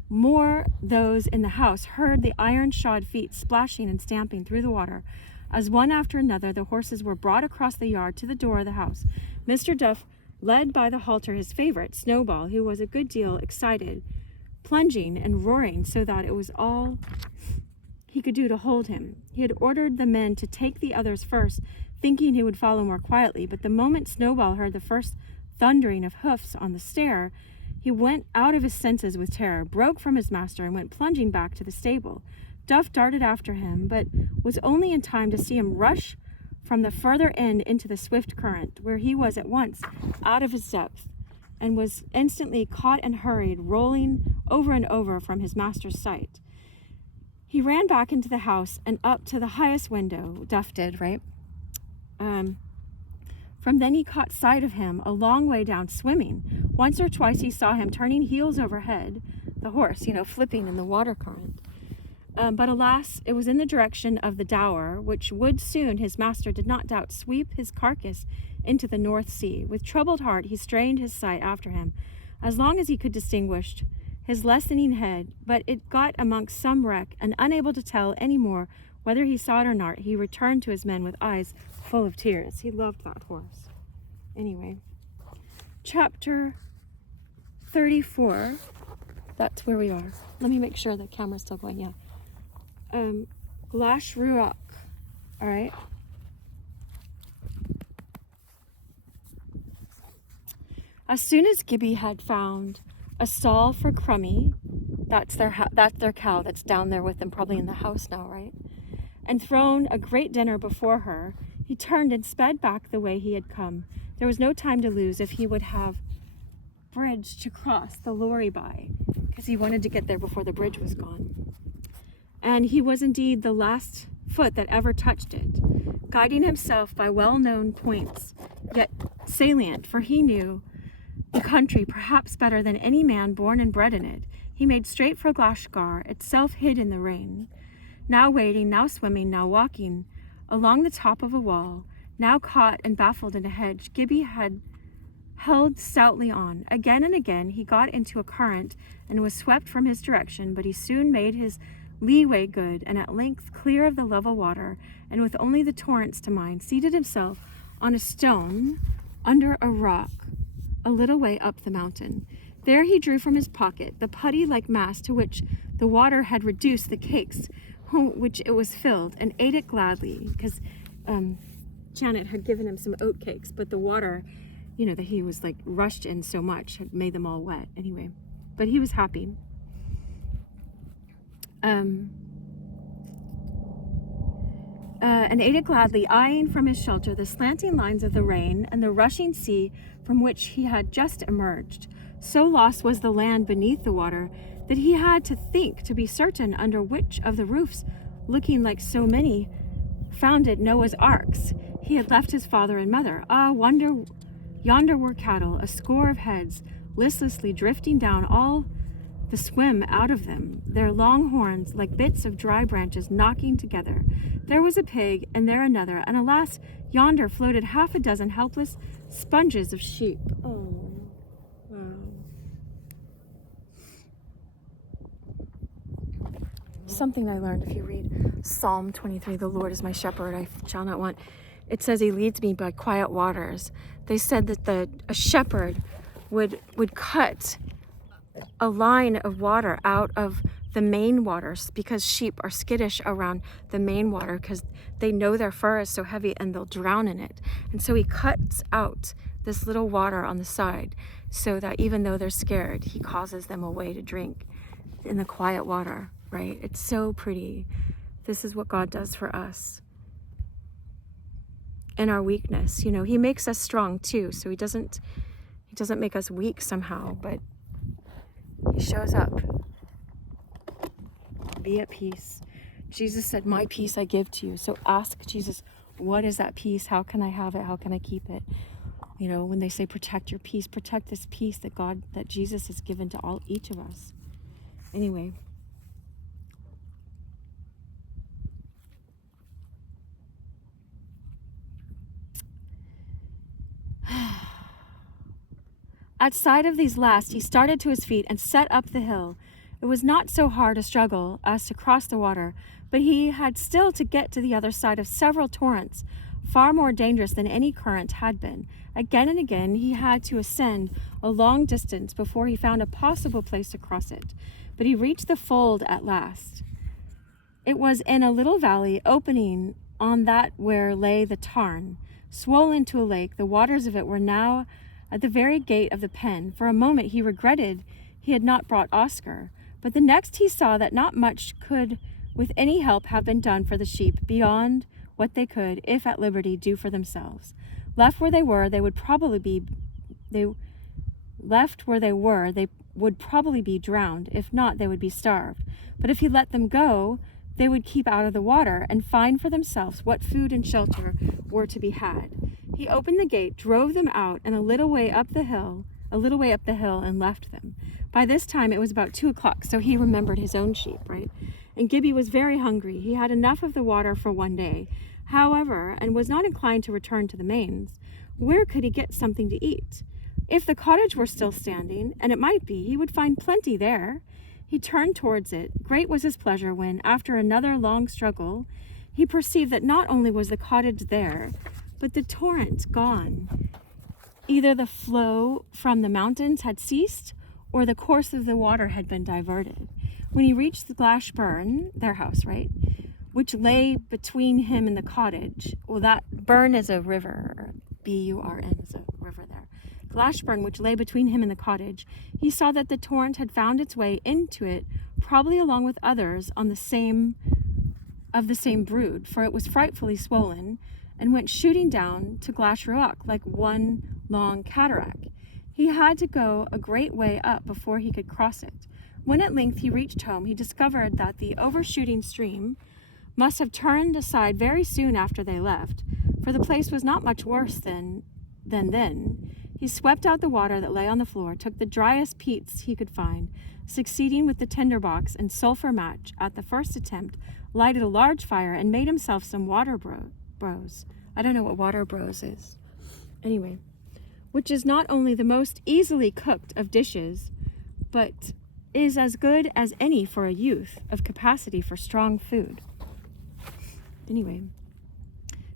more those in the house heard the iron-shod feet splashing and stamping through the water. As one after another the horses were brought across the yard to the door of the house, Mr. Duff led by the halter his favorite, Snowball, who was a good deal excited, plunging and roaring so that it was all he could do to hold him. He had ordered the men to take the others first, thinking he would follow more quietly, but the moment Snowball heard the first thundering of hoofs on the stair, he went out of his senses with terror, broke from his master, and went plunging back to the stable. Duff darted after him, but was only in time to see him rush from the further end into the swift current, where he was at once out of his depth, and was instantly caught and hurried, rolling over and over from his master's sight. He ran back into the house and up to the highest window, Duff did, right? From then he caught sight of him a long way down swimming. Once or twice he saw him turning heels over head, the horse, flipping in the water current. But alas, it was in the direction of the Dower, which would soon, his master did not doubt, sweep his carcass into the North Sea. With troubled heart he strained his sight after him, as long as he could distinguish his lessening head, but it got amongst some wreck, and unable to tell any more whether he saw it or not, he returned to his men with eyes full of tears. He loved that horse. Anyway, chapter 34, that's where we are. Let me make sure the camera's still going, yeah. Glash Ruach, all right. As soon as Gibbie had found a stall for Crummy, that's their cow that's down there with them, probably in the house now, right? And thrown a great dinner before her, he turned and sped back the way he had come. There was no time to lose if he would have bridge to cross the Lorry by, because he wanted to get there before the bridge was gone. And he was indeed the last foot that ever touched it, guiding himself by well-known points, yet salient, for he knew the country perhaps better than any man born and bred in it. He made straight for Glashgar, itself hid in the rain, now wading, now swimming, now walking along the top of a wall, Now caught and baffled in a hedge, Gibbie had held stoutly on. Again and again he got into a current and was swept from his direction, but he soon made his leeway good, and at length, clear of the level water, and with only the torrents to mind, seated himself on a stone under a rock a little way up the mountain. There he drew from his pocket the putty-like mass to which the water had reduced the cakes which it was filled, and ate it gladly, because Janet had given him some oat cakes, but the water, that he was like rushed in so much had made them all wet anyway. But he was happy. And ate it gladly, eyeing from his shelter the slanting lines of the rain and the rushing sea from which he had just emerged. So lost was the land beneath the water that he had to think to be certain under which of the roofs, looking like so many founded Noah's arks, he had left his father and mother. Ah, wonder, yonder were cattle, a score of heads, listlessly drifting down, all the swim out of them, their long horns like bits of dry branches knocking together. There was a pig, and there another, and alas, yonder floated half a dozen helpless sponges of sheep. Oh, wow. Something I learned, if you read Psalm 23, the Lord is my shepherd, I shall not want. It says he leads me by quiet waters. They said that a shepherd would cut a line of water out of the main waters, because sheep are skittish around the main water because they know their fur is so heavy and they'll drown in it. And so he cuts out this little water on the side so that even though they're scared, he causes them a way to drink in the quiet water, right? It's so pretty. This is what God does for us. In our weakness, he makes us strong too. So he doesn't make us weak somehow, but he shows up. Be at peace. Jesus said, my peace I give to you. So ask Jesus, what is that peace? How can I have it? How can I keep it? When they say protect your peace, protect this peace that Jesus has given to each of us. Anyway. At sight of these last, he started to his feet and set up the hill. It was not so hard a struggle as to cross the water, but he had still to get to the other side of several torrents, far more dangerous than any current had been. Again and again he had to ascend a long distance before he found a possible place to cross it. But he reached the fold at last. It was in a little valley opening on that where lay the tarn, swollen to a lake. The waters of it were now at the very gate of the pen. For a moment he regretted he had not brought Oscar, but the next he saw that not much could with any help have been done for the sheep beyond what they could, if at liberty, do for themselves. Left where they were, they would probably be drowned. If not, they would be starved. But if he let them go, they would keep out of the water and find for themselves what food and shelter were to be had. He opened the gate, drove them out, and a little way up the hill, and left them. By this time it was about 2:00, so he remembered his own sheep, right? And Gibbie was very hungry. He had enough of the water for one day, however, and was not inclined to return to the mains. Where could he get something to eat? If the cottage were still standing, and it might be, he would find plenty there. He turned towards it. Great was his pleasure when, after another long struggle, he perceived that not only was the cottage there, but the torrent gone. Either the flow from the mountains had ceased, or the course of the water had been diverted. When he reached the Glashburn, their house, right, which lay between him and the cottage, well, that burn is a river, B-U-R-N is a river there. Glashburn, which lay between him and the cottage, he saw that the torrent had found its way into it, probably along with others of the same brood, for it was frightfully swollen, and went shooting down to Glashruach like one long cataract. He had to go a great way up before he could cross it. When at length he reached home, he discovered that the overshooting stream must have turned aside very soon after they left, for the place was not much worse than then. He swept out the water that lay on the floor, took the driest peats he could find, succeeding with the tinderbox and sulphur match at the first attempt, lighted a large fire, and made himself some water brose, I don't know what water bros is. Anyway, which is not only the most easily cooked of dishes, but is as good as any for a youth of capacity for strong food. Anyway,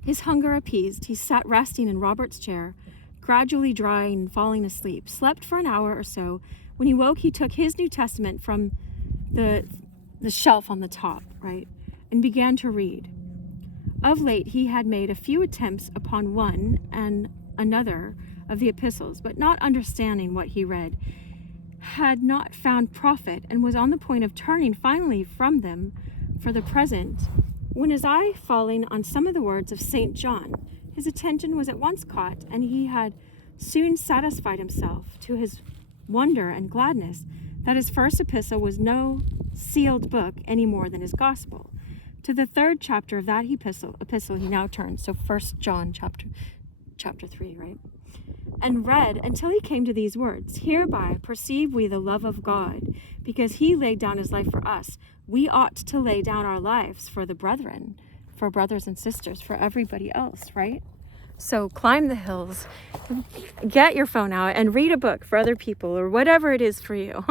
his hunger appeased, he sat resting in Robert's chair, gradually drying and falling asleep, slept for an hour or so. When he woke, he took his New Testament from the shelf on the top, right, and began to read. Of late, he had made a few attempts upon one and another of the epistles, but not understanding what he read, had not found profit, and was on the point of turning finally from them for the present, when his eye falling on some of the words of St. John, his attention was at once caught, and he had soon satisfied himself, to his wonder and gladness, that his first epistle was no sealed book any more than his gospel. To the third chapter of that epistle he now turned, so 1 John chapter 3, right? And read until he came to these words, "Hereby perceive we the love of God, because he laid down his life for us. We ought to lay down our lives for the brethren, for brothers and sisters, for everybody else," right? So climb the hills, get your phone out and read a book for other people or whatever it is for you.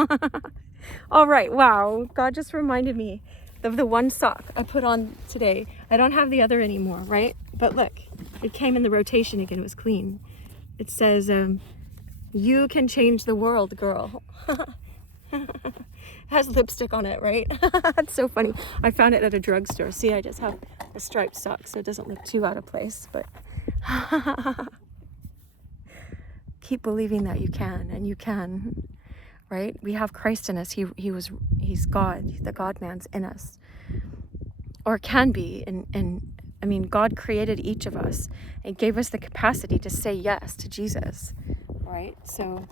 All right, wow, God just reminded me of the one sock I put on today. I don't have the other anymore, right? But look, it came in the rotation again, it was clean. It says, "You can change the world, girl." It has lipstick on it, right? It's so funny. I found it at a drugstore. See, I just have a striped sock so it doesn't look too out of place, but keep believing that you can, and you can, right? We have Christ in us. He's God. The God-man's in us, or can be. And I mean, God created each of us and gave us the capacity to say yes to Jesus, right? So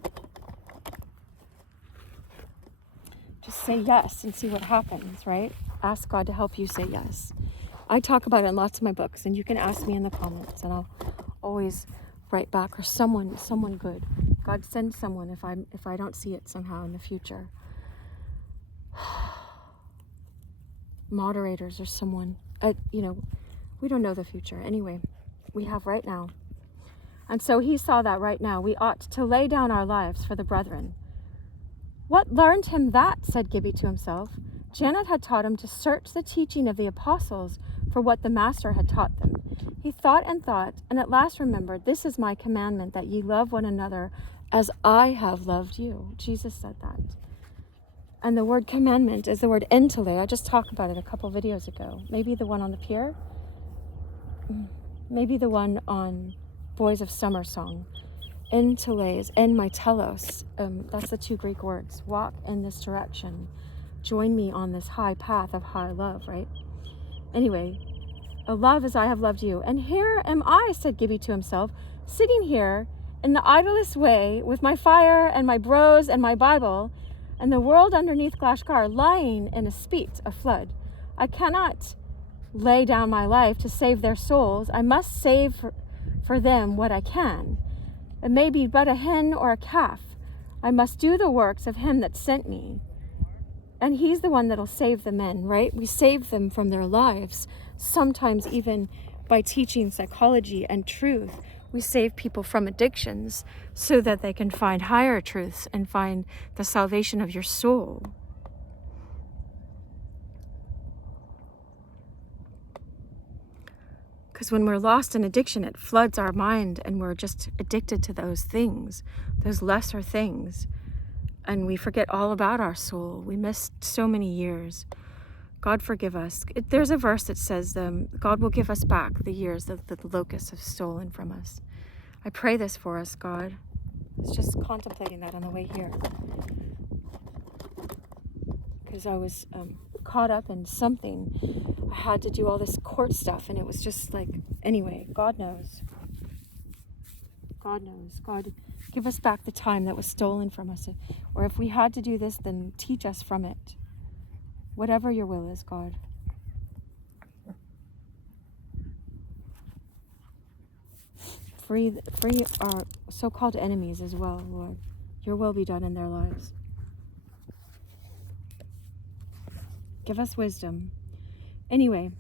just say yes and see what happens, right? Ask God to help you say yes. I talk about it in lots of my books, and you can ask me in the comments, and I'll always write back, or someone good. God, send someone if I don't see it somehow in the future. Moderators or someone, we don't know the future. Anyway, we have right now. And so he saw that right now we ought to lay down our lives for the brethren. What learned him that, said Gibbie to himself. Janet had taught him to search the teaching of the apostles for what the Master had taught them. He thought, and at last remembered, "This is my commandment, that ye love one another as I have loved you." Jesus said that. And the word commandment is the word entele. I just talked about it a couple videos ago. Maybe the one on the pier. Maybe the one on Boys of Summer song. Entele is en my telos. That's the two Greek words. Walk in this direction. Join me on this high path of high love, right? Anyway, love as I have loved you. And here am I, said Gibbie to himself, sitting here in the idlest way with my fire and my bros and my Bible, and the world underneath Glashgar lying in a speat, a flood. I cannot lay down my life to save their souls. I must save for them what I can. It may be but a hen or a calf. I must do the works of him that sent me. And he's the one that'll save the men, right? We save them from their lives, sometimes even by teaching psychology and truth. We save people from addictions so that they can find higher truths and find the salvation of your soul. Because when we're lost in addiction, it floods our mind and we're just addicted to those things, those lesser things. And we forget all about our soul. We missed so many years. God forgive us. There's a verse that says, God will give us back the years that the locusts have stolen from us. I pray this for us, God. I was just contemplating that on the way here. Because I was caught up in something. I had to do all this court stuff, and it was just like, anyway, God knows. God knows. God, give us back the time that was stolen from us. Or if we had to do this, then teach us from it. Whatever your will is, God. Free our so-called enemies as well, Lord. Your will be done in their lives. Give us wisdom. Anyway,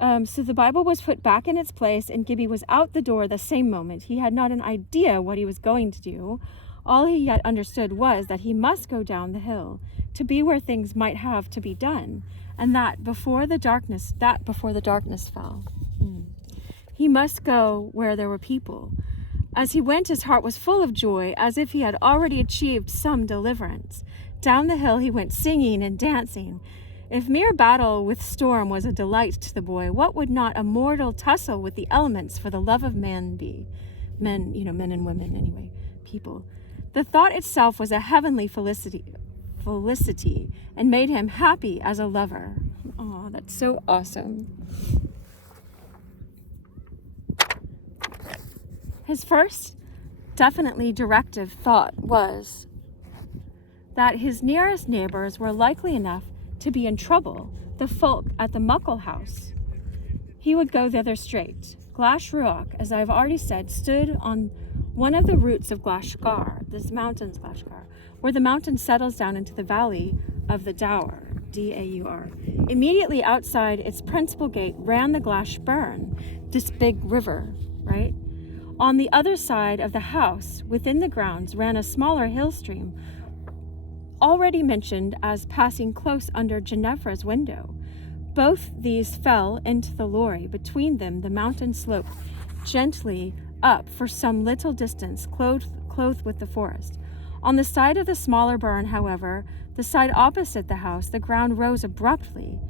So the Bible was put back in its place, and Gibbie was out the door the same moment. He had not an idea what he was going to do. All he yet understood was that he must go down the hill to be where things might have to be done, and that before the darkness fell. He must go where there were people. As he went, his heart was full of joy, as if he had already achieved some deliverance. Down the hill he went, singing and dancing. If mere battle with storm was a delight to the boy, what would not a mortal tussle with the elements for the love of man be? Men, men and women anyway, people. The thought itself was a heavenly felicity, and made him happy as a lover. Oh, that's so awesome. His first, definitely directive thought was that his nearest neighbors were likely enough to be in trouble, the folk at the Muckle house. He would go thither straight. Glashruach, as I have already said, stood on one of the roots of Glashgar, this mountain's Glashgar, where the mountain settles down into the valley of the Daur, D-A-U-R. Immediately outside its principal gate ran the Glash Burn, this big river, right? On the other side of the house, within the grounds, ran a smaller hill stream, already mentioned as passing close under Ginevra's window. Both these fell into the Lorry. Between them, the mountain sloped gently up for some little distance, clothed with the forest. On the side of the smaller burn, however, the side opposite the house, the ground rose abruptly.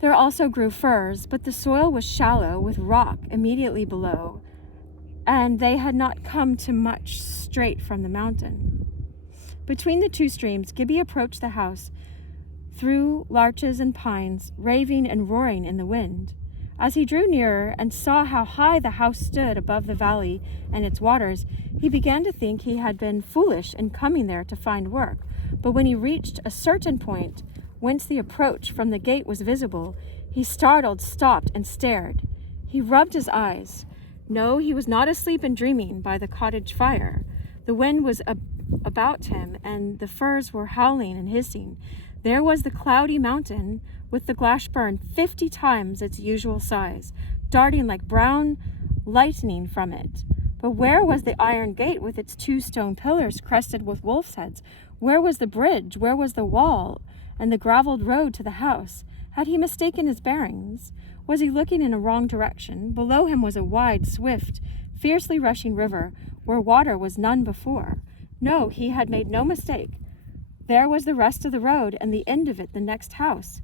There also grew firs, but the soil was shallow, with rock immediately below, and they had not come to much straight from the mountain. Between the two streams, Gibbie approached the house through larches and pines, raving and roaring in the wind. As he drew nearer and saw how high the house stood above the valley and its waters, he began to think he had been foolish in coming there to find work. But when he reached a certain point whence the approach from the gate was visible, he startled, stopped, and stared. He rubbed his eyes. No, he was not asleep and dreaming by the cottage fire. The wind was about him, and the firs were howling and hissing. There was the cloudy mountain, with the Glash Burn 50 times its usual size, darting like brown lightning from it. But where was the iron gate with its 2 stone pillars crested with wolf's heads? Where was the bridge? Where was the wall and the gravelled road to the house? Had he mistaken his bearings? Was he looking in a wrong direction? Below him was a wide, swift, fiercely rushing river, where water was none before. No, he had made no mistake. There was the rest of the road, and the end of it the next house.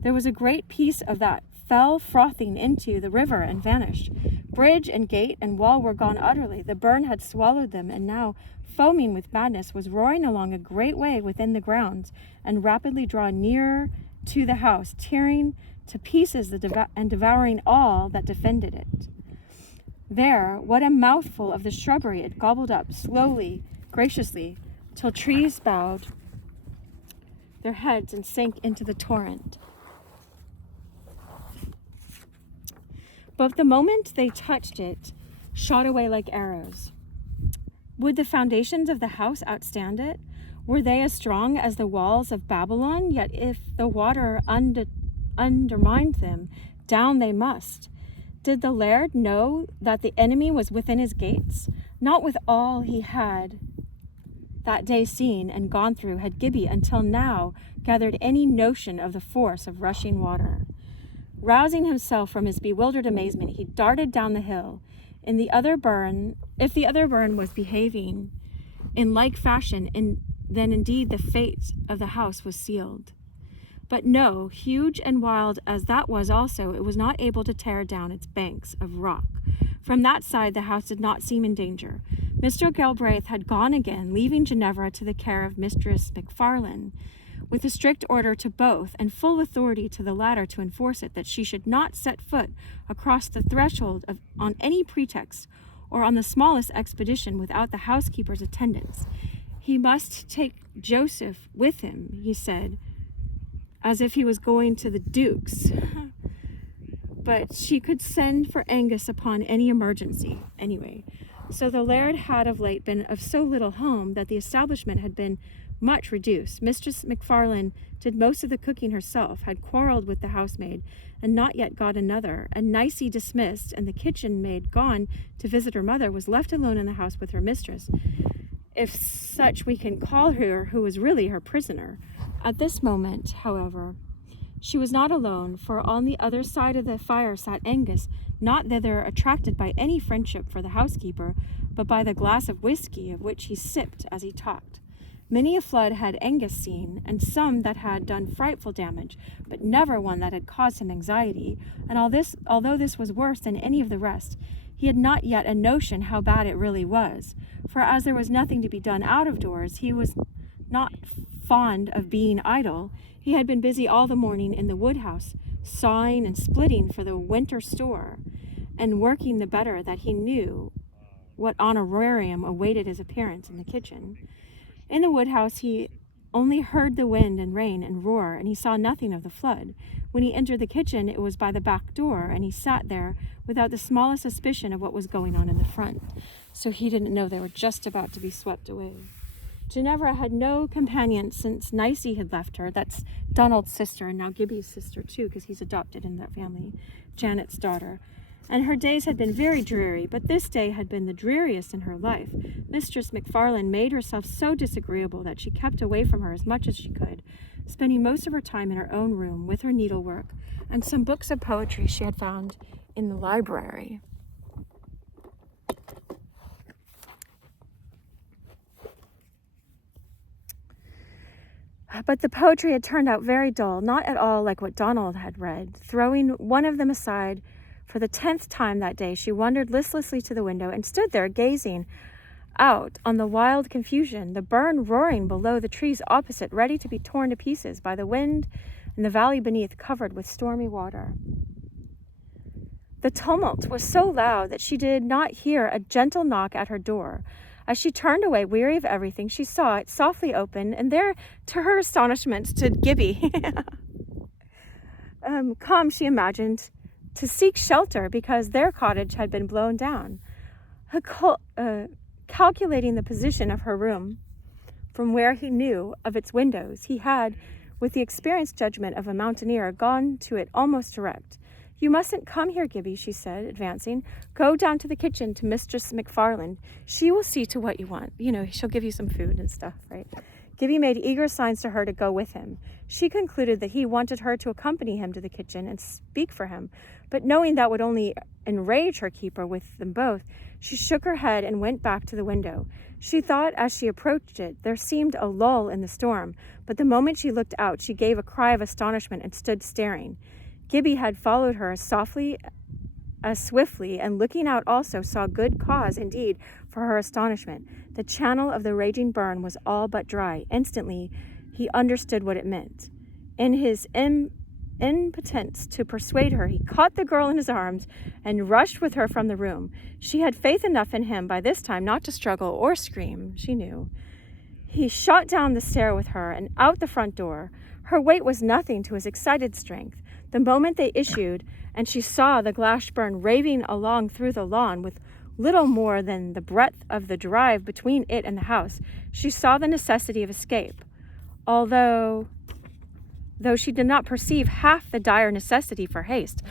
There was a great piece of that fell frothing into the river and vanished. Bridge and gate and wall were gone utterly. The burn had swallowed them, and now, foaming with madness, was roaring along a great way within the grounds, and rapidly drawing nearer to the house, tearing to pieces and devouring all that defended it. There, what a mouthful of the shrubbery it gobbled up, slowly, graciously, till trees bowed their heads and sank into the torrent. But the moment they touched it, shot away like arrows. Would the foundations of the house outstand it? Were they as strong as the walls of Babylon? Yet if the water undermined them, down they must. Did the laird know that the enemy was within his gates? Not with all he had that day seen and gone through had Gibbie until now gathered any notion of the force of rushing water. Rousing himself from his bewildered amazement, he darted down the hill. If the other burn was behaving in like fashion, then indeed the fate of the house was sealed. But no, huge and wild as that was also, it was not able to tear down its banks of rock. From that side the house did not seem in danger. Mr. Galbraith had gone again, leaving Ginevra to the care of Mistress MacFarlane, with a strict order to both, and full authority to the latter to enforce it, that she should not set foot across the threshold on any pretext, or on the smallest expedition, without the housekeeper's attendance. He must take Joseph with him, he said, as if he was going to the Duke's. But she could send for Angus upon any emergency. Anyway, so the laird had of late been of so little home that the establishment had been much reduced. Mistress MacFarlane did most of the cooking herself, had quarreled with the housemaid, and not yet got another, and Nicey dismissed, and the kitchen maid gone to visit her mother, was left alone in the house with her mistress, if such we can call her, who was really her prisoner. At this moment, however, she was not alone, for on the other side of the fire sat Angus, not thither attracted by any friendship for the housekeeper, but by the glass of whiskey of which he sipped as he talked. Many a flood had Angus seen, and some that had done frightful damage, but never one that had caused him anxiety, and although this was worse than any of the rest, he had not yet a notion how bad it really was, for as there was nothing to be done out of doors, he was not fond of being idle. He had been busy all the morning in the woodhouse, sawing and splitting for the winter store, and working the better that he knew what honorarium awaited his appearance in the kitchen. In the woodhouse he only heard the wind and rain and roar, and he saw nothing of the flood. When he entered the kitchen, it was by the back door, and he sat there without the smallest suspicion of what was going on in the front. So he didn't know they were just about to be swept away. Ginevra had no companion since Nicey had left her. That's Donald's sister, and now Gibbie's sister too, because he's adopted in that family, Janet's daughter. And her days had been very dreary, but this day had been the dreariest in her life. Mistress MacFarlane made herself so disagreeable that she kept away from her as much as she could, spending most of her time in her own room with her needlework and some books of poetry she had found in the library. But the poetry had turned out very dull, not at all like what Donald had read. Throwing one of them aside for the 10th time that day, she wandered listlessly to the window and stood there gazing out on the wild confusion, the burn roaring below the trees opposite, ready to be torn to pieces by the wind, and the valley beneath covered with stormy water. The tumult was so loud that she did not hear a gentle knock at her door. As she turned away, weary of everything, she saw it softly open, and there, to her astonishment, stood Gibbie. Come, she imagined, to seek shelter because their cottage had been blown down. Calculating the position of her room from where he knew of its windows, he had, with the experienced judgment of a mountaineer, gone to it almost direct. "You mustn't come here, Gibbie," she said, advancing. "Go down to the kitchen to Mistress MacFarlane. She will see to what you want. She'll give you some food and stuff, right?" Gibbie made eager signs to her to go with him. She concluded that he wanted her to accompany him to the kitchen and speak for him, but knowing that would only enrage her keeper with them both, she shook her head and went back to the window. She thought as she approached it there seemed a lull in the storm, but the moment she looked out, she gave a cry of astonishment and stood staring. Gibbie had followed her as swiftly, and looking out also saw good cause indeed for her astonishment. The channel of the raging burn was all but dry. Instantly he understood what it meant. In his impotence to persuade her, he caught the girl in his arms and rushed with her from the room. She had faith enough in him by this time not to struggle or scream, she knew. He shot down the stair with her and out the front door. Her weight was nothing to his excited strength. The moment they issued, and she saw the glass burn raving along through the lawn with little more than the breadth of the drive between it and the house, she saw the necessity of escape, although she did not perceive half the dire necessity for haste.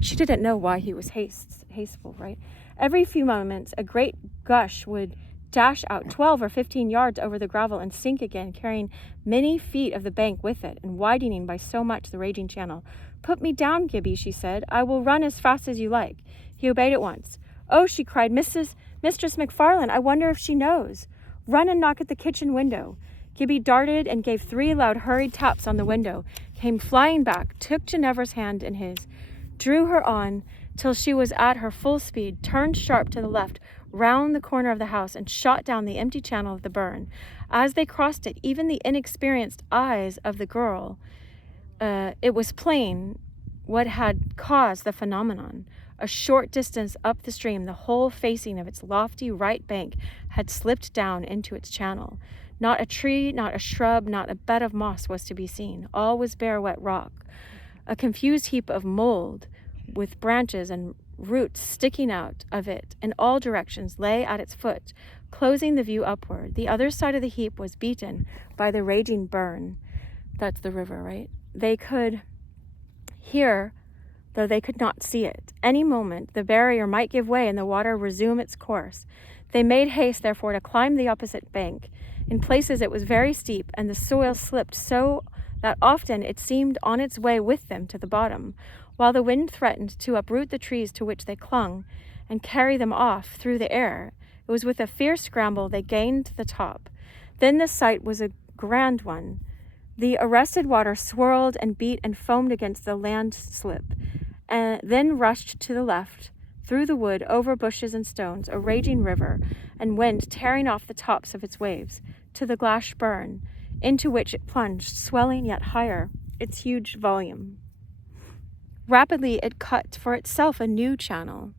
She didn't know why he was hasteful, right? Every few moments, a great gush would dash out 12 or 15 yards over the gravel and sink again, carrying many feet of the bank with it, and widening by so much the raging channel. "Put me down, Gibbie," she said. "I will run as fast as you like." He obeyed at once. "Oh," she cried, Mistress MacFarlane, I wonder if she knows. Run and knock at the kitchen window." Gibbie darted and gave 3 loud hurried taps on the window, came flying back, took Ginevra's hand in his, drew her on till she was at her full speed, turned sharp to the left, round the corner of the house, and shot down the empty channel of the burn. As they crossed it, even the inexperienced eyes of the girl, it was plain what had caused the phenomenon. A short distance up the stream, the whole facing of its lofty right bank had slipped down into its channel. Not a tree, not a shrub, not a bed of moss was to be seen. All was bare wet rock, a confused heap of mold, with branches and roots sticking out of it in all directions, lay at its foot. closing the view upward. The other side of the heap was beaten by the raging burn. That's the river, right? They could hear, though they could not see it. Any moment the barrier might give way and the water resume its course. They made haste, therefore, to climb the opposite bank. In places it was very steep, and the soil slipped so that often it seemed on its way with them to the bottom, while the wind threatened to uproot the trees to which they clung and carry them off through the air. It was with a fierce scramble they gained the top. Then the sight was a grand one. The arrested water swirled and beat and foamed against the landslip, and then rushed to the left, through the wood, over bushes and stones, a raging river, and went, tearing off the tops of its waves, to the Glash burn, into which it plunged, swelling yet higher, its huge volume. Rapidly it cut for itself a new channel.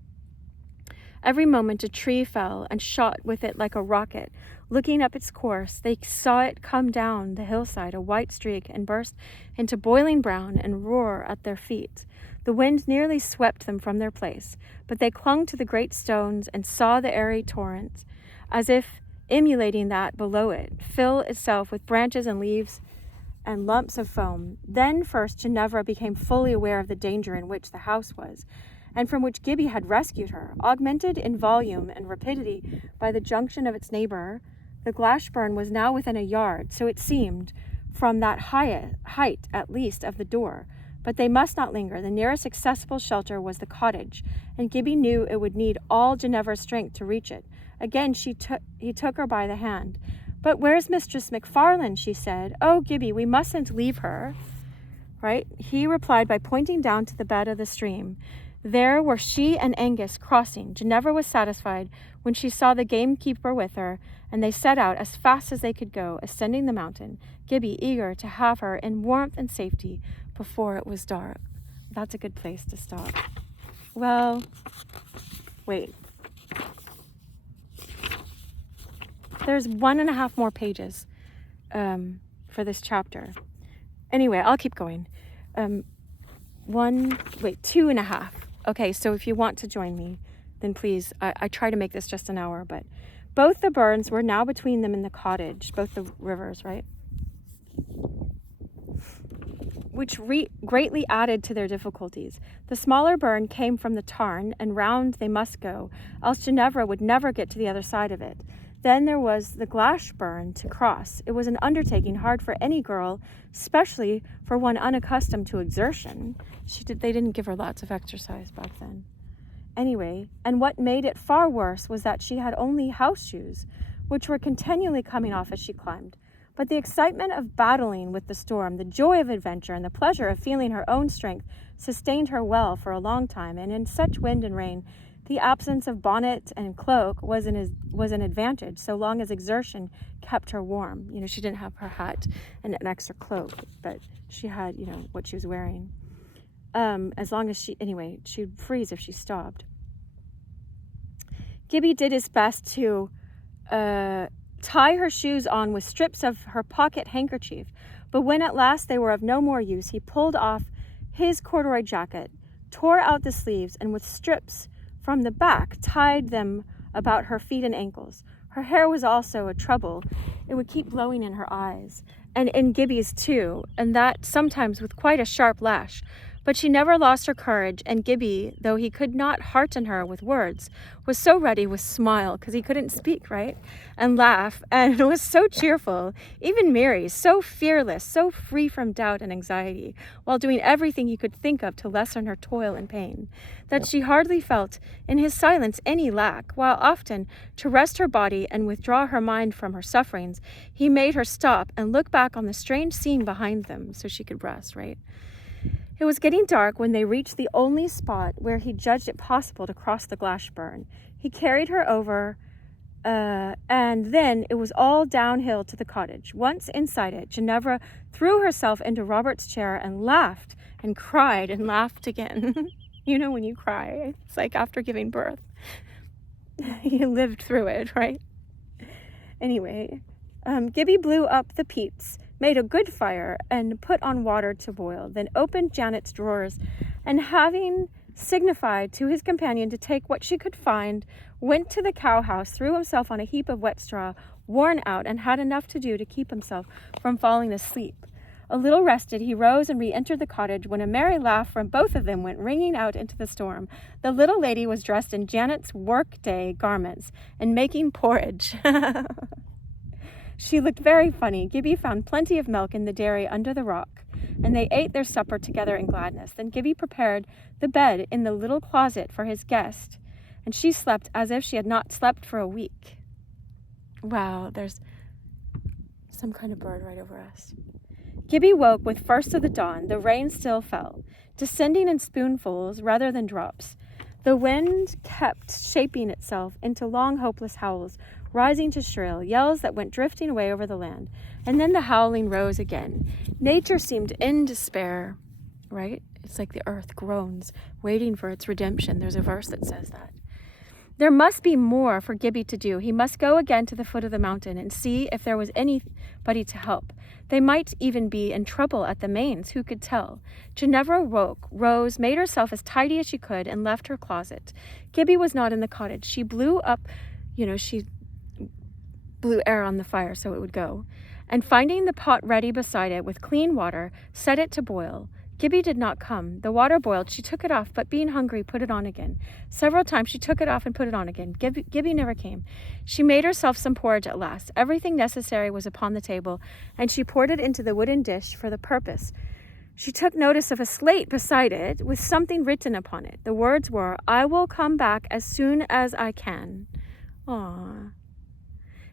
Every moment a tree fell and shot with it like a rocket. Looking up its course, they saw it come down the hillside, a white streak, and burst into boiling brown and roar at their feet. The wind nearly swept them from their place, but they clung to the great stones and saw the airy torrent, as if emulating that below it, fill itself with branches and leaves and lumps of foam. Then first Ginevra became fully aware of the danger in which the house was, and from which Gibbie had rescued her. Augmented in volume and rapidity by the junction of its neighbour, the Glash burn was now within a yard, so it seemed, from that height at least of the door. But they must not linger. The nearest accessible shelter was the cottage, and Gibbie knew it would need all Ginevra's strength to reach it. Again he took her by the hand. "But where's Mistress MacFarlane?" she said. "Oh, Gibbie, we mustn't leave her." Right? He replied by pointing down to the bed of the stream. There were she and Angus crossing. Ginevra was satisfied when she saw the gamekeeper with her, and they set out as fast as they could go, ascending the mountain, Gibbie eager to have her in warmth and safety before it was dark. That's a good place to stop. Well, wait. There's 1.5 more pages for this chapter. Anyway, I'll keep going. 2.5. Okay, so if you want to join me, then please, I try to make this just an hour, but both the burns were now between them and the cottage, both the rivers, right? Which greatly added to their difficulties. The smaller burn came from the tarn, and round they must go, else Ginevra would never get to the other side of it. Then there was the Glash burn to cross. It was an undertaking hard for any girl, especially for one unaccustomed to exertion. They didn't give her lots of exercise back then. Anyway, and what made it far worse was that she had only house shoes, which were continually coming off as she climbed. But the excitement of battling with the storm, the joy of adventure, and the pleasure of feeling her own strength sustained her well for a long time, and in such wind and rain, the absence of bonnet and cloak was an advantage, so long as exertion kept her warm. You know, she didn't have her hat and an extra cloak, but she had, what she was wearing. As long as she'd freeze if she stopped. Gibbie did his best to tie her shoes on with strips of her pocket handkerchief, but when at last they were of no more use, he pulled off his corduroy jacket, tore out the sleeves, and with strips from the back tied them about her feet and ankles. Her hair was also a trouble. It would keep blowing in her eyes, and in Gibbie's too, and that sometimes with quite a sharp lash. But she never lost her courage, and Gibbie, though he could not hearten her with words, was so ready with smile, because he couldn't speak, right? And laugh, and was so cheerful, even merry, so fearless, so free from doubt and anxiety, while doing everything he could think of to lessen her toil and pain, that she hardly felt in his silence any lack, while often, to rest her body and withdraw her mind from her sufferings, he made her stop and look back on the strange scene behind them so she could rest, right? It was getting dark when they reached the only spot where he judged it possible to cross the Glash burn. He carried her over, and then it was all downhill to the cottage. Once inside it, Ginevra threw herself into Robert's chair and laughed and cried and laughed again. You know when you cry, it's like after giving birth. You lived through it, right? Anyway, Gibbie blew up the peats, made a good fire, and put on water to boil, then opened Janet's drawers, and having signified to his companion to take what she could find, went to the cow-house, threw himself on a heap of wet straw, worn out, and had enough to do to keep himself from falling asleep. A little rested, he rose and re-entered the cottage when a merry laugh from both of them went ringing out into the storm. The little lady was dressed in Janet's work-day garments and making porridge. She looked very funny. Gibbie found plenty of milk in the dairy under the rock, and they ate their supper together in gladness. Then Gibbie prepared the bed in the little closet for his guest, and she slept as if she had not slept for a week. Wow, there's some kind of bird right over us. Gibbie woke with first of the dawn. The rain still fell, descending in spoonfuls rather than drops. The wind kept shaping itself into long, hopeless howls, rising to shrill yells that went drifting away over the land. And then the howling rose again. Nature seemed in despair, right? It's like the earth groans, waiting for its redemption. There's a verse that says that. There must be more for Gibbie to do. He must go again to the foot of the mountain and see if there was anybody to help. They might even be in trouble at the Mains, who could tell? Ginevra woke, rose, made herself as tidy as she could, and left her closet. Gibbie was not in the cottage. She blew up, she blew air on the fire so it would go. And finding the pot ready beside it with clean water, set it to boil. Gibbie did not come. The water boiled. She took it off, but being hungry, put it on again. Several times she took it off and put it on again. Gibbie never came. She made herself some porridge at last. Everything necessary was upon the table, and she poured it into the wooden dish for the purpose. She took notice of a slate beside it with something written upon it. The words were, "I will come back as soon as I can." Aww.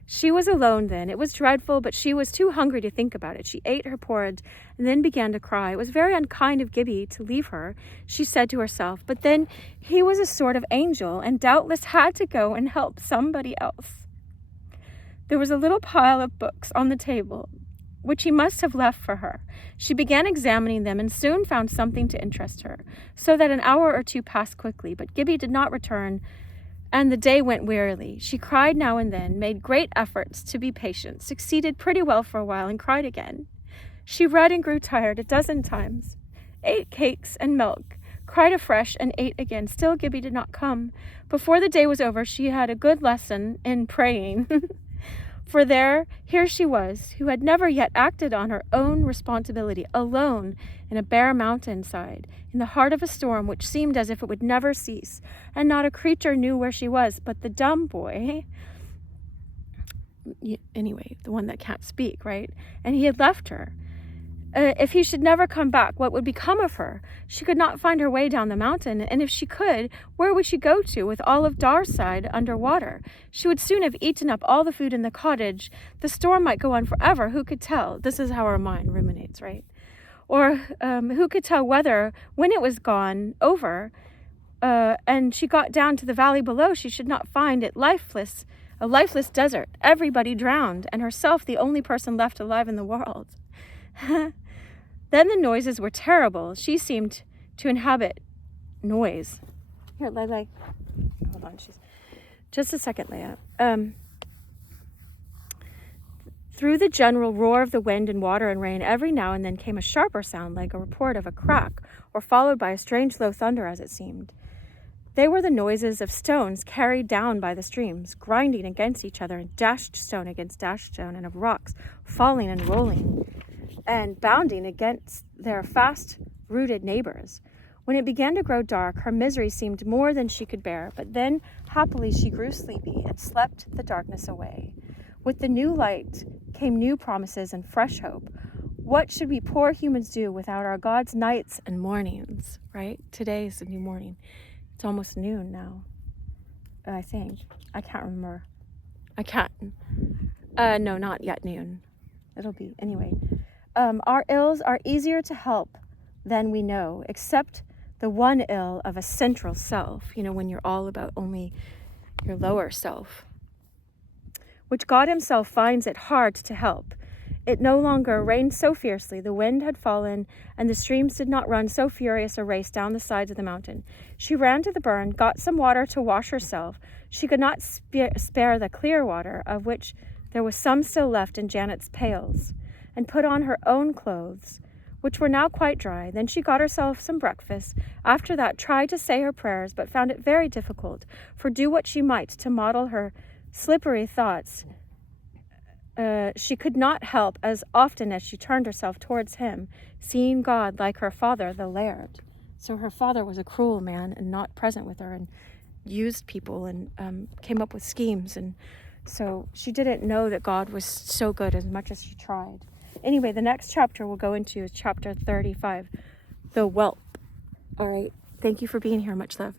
She was alone then. It was dreadful, but she was too hungry to think about it. She ate her porridge and then began to cry. It was very unkind of Gibbie to leave her, she said to herself. But then he was a sort of angel and doubtless had to go and help somebody else. There was a little pile of books on the table, which he must have left for her. She began examining them and soon found something to interest her, so that an hour or two passed quickly. But Gibbie did not return, and the day went wearily. She cried now and then, made great efforts to be patient, succeeded pretty well for a while, and cried again. She read and grew tired a dozen times, ate cakes and milk, cried afresh and ate again. Still Gibbie did not come. Before the day was over, she had a good lesson in praying. For here she was, who had never yet acted on her own responsibility, alone in a bare mountainside, in the heart of a storm which seemed as if it would never cease, and not a creature knew where she was but the dumb boy. Anyway, the one that can't speak, right? And he had left her. If he should never come back, what would become of her? She could not find her way down the mountain, and if she could, where would she go to with all of Darside under water? She would soon have eaten up all the food in the cottage. The storm might go on forever. Who could tell? This is how our mind ruminates, right? Or who could tell whether, when it was gone over, and she got down to the valley below, she should not find it a lifeless desert, everybody drowned, and herself the only person left alive in the world. Then the noises were terrible. She seemed to inhabit noise. Here, Lele. Hold on, just a second, Leia. Through the general roar of the wind and water and rain, every now and then came a sharper sound, like a report of a crack, or followed by a strange low thunder, as it seemed. They were the noises of stones carried down by the streams, grinding against each other, and dashed stone against dashed stone, and of rocks falling and rolling and bounding against their fast-rooted neighbors. When it began to grow dark, her misery seemed more than she could bear, but then, happily, she grew sleepy and slept the darkness away. With the new light came new promises and fresh hope. What should we poor humans do without our God's nights and mornings, right? Today is the new morning. It's almost noon now, I think. I can't remember. No, not yet noon. It'll be, anyway. Our ills are easier to help than we know, except the one ill of a central self, when you're all about only your lower self, which God himself finds it hard to help. It no longer rained so fiercely, the wind had fallen, and the streams did not run so furious a race down the sides of the mountain. She ran to the burn, got some water to wash herself. She could not spare the clear water, of which there was some still left in Janet's pails, and put on her own clothes, which were now quite dry. Then she got herself some breakfast. After that, tried to say her prayers, but found it very difficult, for do what she might to model her slippery thoughts, she could not help, as often as she turned herself towards him, seeing God like her father, the laird. So her father was a cruel man and not present with her, and used people, and came up with schemes. And so she didn't know that God was so good as much as she tried. Anyway, the next chapter we'll go into is chapter 35, the whelp. All right. Thank you for being here. Much love.